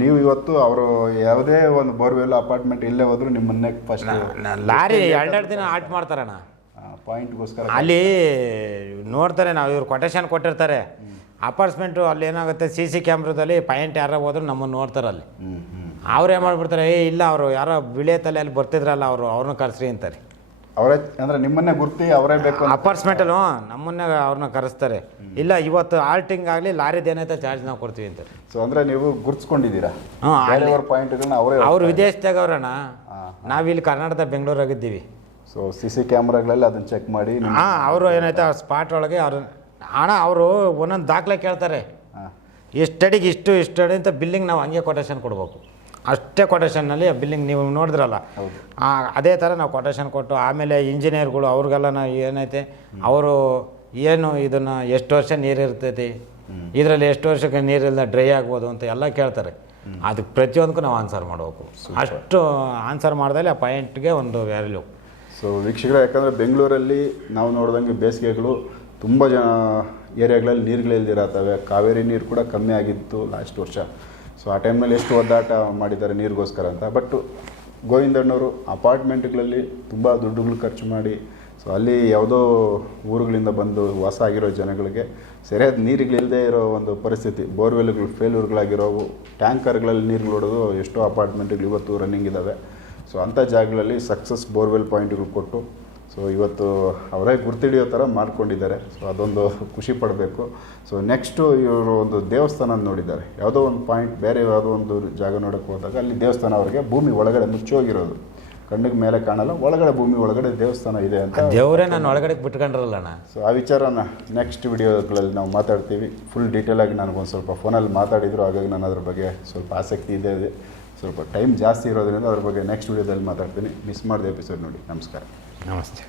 ನೀವು ಇವತ್ತು ಅವರು ಯಾವುದೇ ಒಂದು ಬೋರ್ವೆಲ್ ಅಪಾರ್ಟ್ಮೆಂಟ್ ಇಲ್ಲೇ ಹೋದ್ರು ನಿಮ್ಮನ್ನೇ ಫಸ್ಟ್ ಲಾರಿ ಎರಡೆರಡು ದಿನ ಆಟ್ ಮಾಡ್ತಾರಣ್ಣ ಪಾಯಿಂಟ್ಗೋಸ್ಕರ ಅಲ್ಲಿ ನೋಡ್ತಾರೆ ನಾವು ಇವ್ರು ಕೊಟೇಶನ್ ಕೊಟ್ಟಿರ್ತಾರೆ. ಅಪಾರ್ಟ್ಮೆಂಟು ಅಲ್ಲಿ ಏನಾಗುತ್ತೆ ಸಿ ಸಿ ಕ್ಯಾಮ್ರಾದಲ್ಲಿ ಪಾಯಿಂಟ್ ಯಾರೋ ಹೋದ್ರು ನಮ್ಮನ್ನು ನೋಡ್ತಾರೆ ಅಲ್ಲಿ. ಅವ್ರು ಏನು ಮಾಡ್ಬಿಡ್ತಾರೆ? ಏ ಇಲ್ಲ ಅವರು ಯಾರೋ ಬಿಳಿಯ ತಲೆ ಅಲ್ಲಿ ಬರ್ತಿದ್ರಲ್ಲ ಅವರು ಅವ್ರನ್ನ ಕರೆಸ್ರಿ ಅಂತಾರೆ. ಅವರೇ ಅಂದ್ರೆ ನಿಮ್ಮನ್ನೇ ಗುರ್ತಿ ಅವರೇ ಬೇಕು ಅಂತ? ನಮ್ಮನ್ನೇ ಅವ್ರನ್ನ ಕರೆಸ್ತಾರೆ. ಇಲ್ಲ ಇವತ್ತು ಆಲ್ಟಿಂಗ್ ಆಗಲಿ ಲಾರಿದು ಏನೈತೆ ಚಾರ್ಜ್ ನಾವು ಕೊಡ್ತೀವಿ ಅಂತಾರೆ. ಸೊ ಅಂದರೆ ನೀವು ಗುರ್ತಿಸ್ಕೊಂಡಿದ್ದೀರಾ? ಹಾಂ ಬೇರೆಯವ್ರ ಪಾಯಿಂಟ್ಗಳನ್ನ ಅವರೇ ಅವ್ರು ವಿದೇಶದಾಗ ಅವ್ರಣ್ಣ ನಾವಿಲ್ಲಿ ಕರ್ನಾಟಕದ ಬೆಂಗಳೂರಾಗಿದ್ದೀವಿ ಸೊ ಸಿ ಸಿ ಕ್ಯಾಮ್ರಾಗಳಲ್ಲಿ ಅದನ್ನ ಚೆಕ್ ಮಾಡಿ ಹಾಂ ಅವರು ಏನೈತೆ ಆ ಸ್ಪಾಟ್ ಒಳಗೆ ಅವ್ರು ಹಣ ಅವರು ಒಂದೊಂದು ದಾಖಲೆ ಕೇಳ್ತಾರೆ. ಎಷ್ಟು ಇಷ್ಟು ಅಡಿಗೆ ಇಷ್ಟು ಇಷ್ಟು ಅಡಿ ಅಂತ ಬಿಲ್ಲಿಂಗ್ ನಾವು ಹಂಗೆ ಕೊಟೇಶನ್ ಕೊಡಬೇಕು. ಅಷ್ಟೇ ಕೊಟೇಶನ್ನಲ್ಲಿ ಬಿಲ್ಲಿಂಗ್ ನೀವು ನೋಡಿದ್ರಲ್ಲ. ಅದೇ ಥರ ನಾವು ಕೊಟೇಷನ್ ಕೊಟ್ಟು ಆಮೇಲೆ ಇಂಜಿನಿಯರ್ಗಳು ಅವ್ರಿಗೆಲ್ಲ ನಾವು ಏನೈತೆ ಅವರು ಏನು ಇದನ್ನು ಎಷ್ಟು ವರ್ಷ ನೀರು ಇರ್ತೈತಿ ಇದರಲ್ಲಿ ಎಷ್ಟು ವರ್ಷಕ್ಕೆ ನೀರಿಲ್ಲ ಡ್ರೈ ಆಗ್ಬೋದು ಅಂತ ಎಲ್ಲ ಕೇಳ್ತಾರೆ. ಅದಕ್ಕೆ ಪ್ರತಿಯೊಂದಕ್ಕೂ ನಾವು ಆನ್ಸರ್ ಮಾಡಬೇಕು. ಅಷ್ಟು ಆನ್ಸರ್ ಮಾಡಿದಲ್ಲಿ ಆ ಪಾಯಿಂಟ್ಗೆ ಒಂದು ವ್ಯಾಲ್ಯೂ ಸೊ ವೀಕ್ಷಕರು ಯಾಕಂದರೆ ಬೆಂಗಳೂರಲ್ಲಿ ನಾವು ನೋಡ್ದಂಗೆ ಬೇಸಿಗೆಗಳು ತುಂಬ ಜನ ಏರಿಯಾಗಳಲ್ಲಿ ನೀರುಗಳಿಲ್ದಿರತ್ತವೆ ಕಾವೇರಿ ನೀರು ಕೂಡ ಕಮ್ಮಿ ಆಗಿತ್ತು ಲಾಸ್ಟ್ ವರ್ಷ. ಸೊ ಆ ಟೈಮ್ನಲ್ಲಿ ಎಷ್ಟು ಒದ್ದಾಟ ಮಾಡಿದ್ದಾರೆ ನೀರಿಗೋಸ್ಕರ ಅಂತ. ಬಟ್ ಗೋವಿಂದಣ್ಣವರು ಅಪಾರ್ಟ್ಮೆಂಟ್ಗಳಲ್ಲಿ ತುಂಬ ದುಡ್ಡುಗಳು ಖರ್ಚು ಮಾಡಿ ಸೊ ಅಲ್ಲಿ ಯಾವುದೋ ಊರುಗಳಿಂದ ಬಂದು ವಾಸ ಆಗಿರೋ ಜನಗಳಿಗೆ ಸರಿಯಾದ ನೀರುಗಳಿಲ್ಲದೆ ಇರೋ ಒಂದು ಪರಿಸ್ಥಿತಿ. ಬೋರ್ವೆಲ್ಗಳು ಫೇಲ್ಯೂರ್ಗಳಾಗಿರೋವು ಟ್ಯಾಂಕರ್ಗಳಲ್ಲಿ ನೀರು ನೋಡೋದು ಎಷ್ಟೋ ಅಪಾರ್ಟ್ಮೆಂಟ್ಗಳು ಇವತ್ತು ರನ್ನಿಂಗ್ ಇದ್ದಾವೆ ಸೊ ಅಂಥ ಜಾಗಗಳಲ್ಲಿ ಸಕ್ಸಸ್ ಬೋರ್ವೆಲ್ ಪಾಯಿಂಟ್ಗಳು ಕೊಟ್ಟು ಸೊ ಇವತ್ತು ಅವರೇ ಗುರ್ತಿಡಿಯೋ ಥರ ಮಾಡ್ಕೊಂಡಿದ್ದಾರೆ. ಸೊ ಅದೊಂದು ಖುಷಿ ಪಡಬೇಕು. ಸೊ ನೆಕ್ಸ್ಟು ಇವರು ಒಂದು ದೇವಸ್ಥಾನ ನೋಡಿದ್ದಾರೆ. ಯಾವುದೋ ಒಂದು ಪಾಯಿಂಟ್ ಬೇರೆ ಯಾವುದೋ ಒಂದು ಜಾಗ ನೋಡೋಕ್ಕೆ ಹೋದಾಗ ಅಲ್ಲಿ ದೇವಸ್ಥಾನ ಅವರಿಗೆ ಭೂಮಿ ಒಳಗಡೆ ಮುಚ್ಚೋಗಿರೋದು. ಕಣ್ಣಿಗೆ ಮೇಲೆ ಕಾಣಲ್ಲ ಒಳಗಡೆ ಭೂಮಿ ಒಳಗಡೆ ದೇವಸ್ಥಾನ ಇದೆ ಅಂತ ದೇವರೇ ನಾನು ಒಳಗಡೆ ಬಿಟ್ಕೊಂಡ್ರಲ್ಲಣ್ಣ ಸೊ ಆ ವಿಚಾರನ ನೆಕ್ಸ್ಟ್ ವಿಡಿಯೋಗಳಲ್ಲಿ ನಾವು ಮಾತಾಡ್ತೀವಿ. ಫುಲ್ ಡೀಟೇಲಾಗಿ ನನಗೊಂದು ಸ್ವಲ್ಪ ಫೋನಲ್ಲಿ ಮಾತಾಡಿದ್ರು ಹಾಗಾಗಿ ನಾನು ಅದ್ರ ಬಗ್ಗೆ ಸ್ವಲ್ಪ ಆಸಕ್ತಿ ಇದೆ ಇದೆ. ಸ್ವಲ್ಪ ಟೈಮ್ ಜಾಸ್ತಿ ಇರೋದ್ರಿಂದ ಅದ್ರ ಬಗ್ಗೆ ನೆಕ್ಸ್ಟ್ ವಿಡಿಯೋದಲ್ಲಿ ಮಾತಾಡ್ತೀನಿ. ಮಿಸ್ ಮಾಡಿದ ಎಪಿಸೋಡ್ ನೋಡಿ. ನಮಸ್ಕಾರ. Намасте.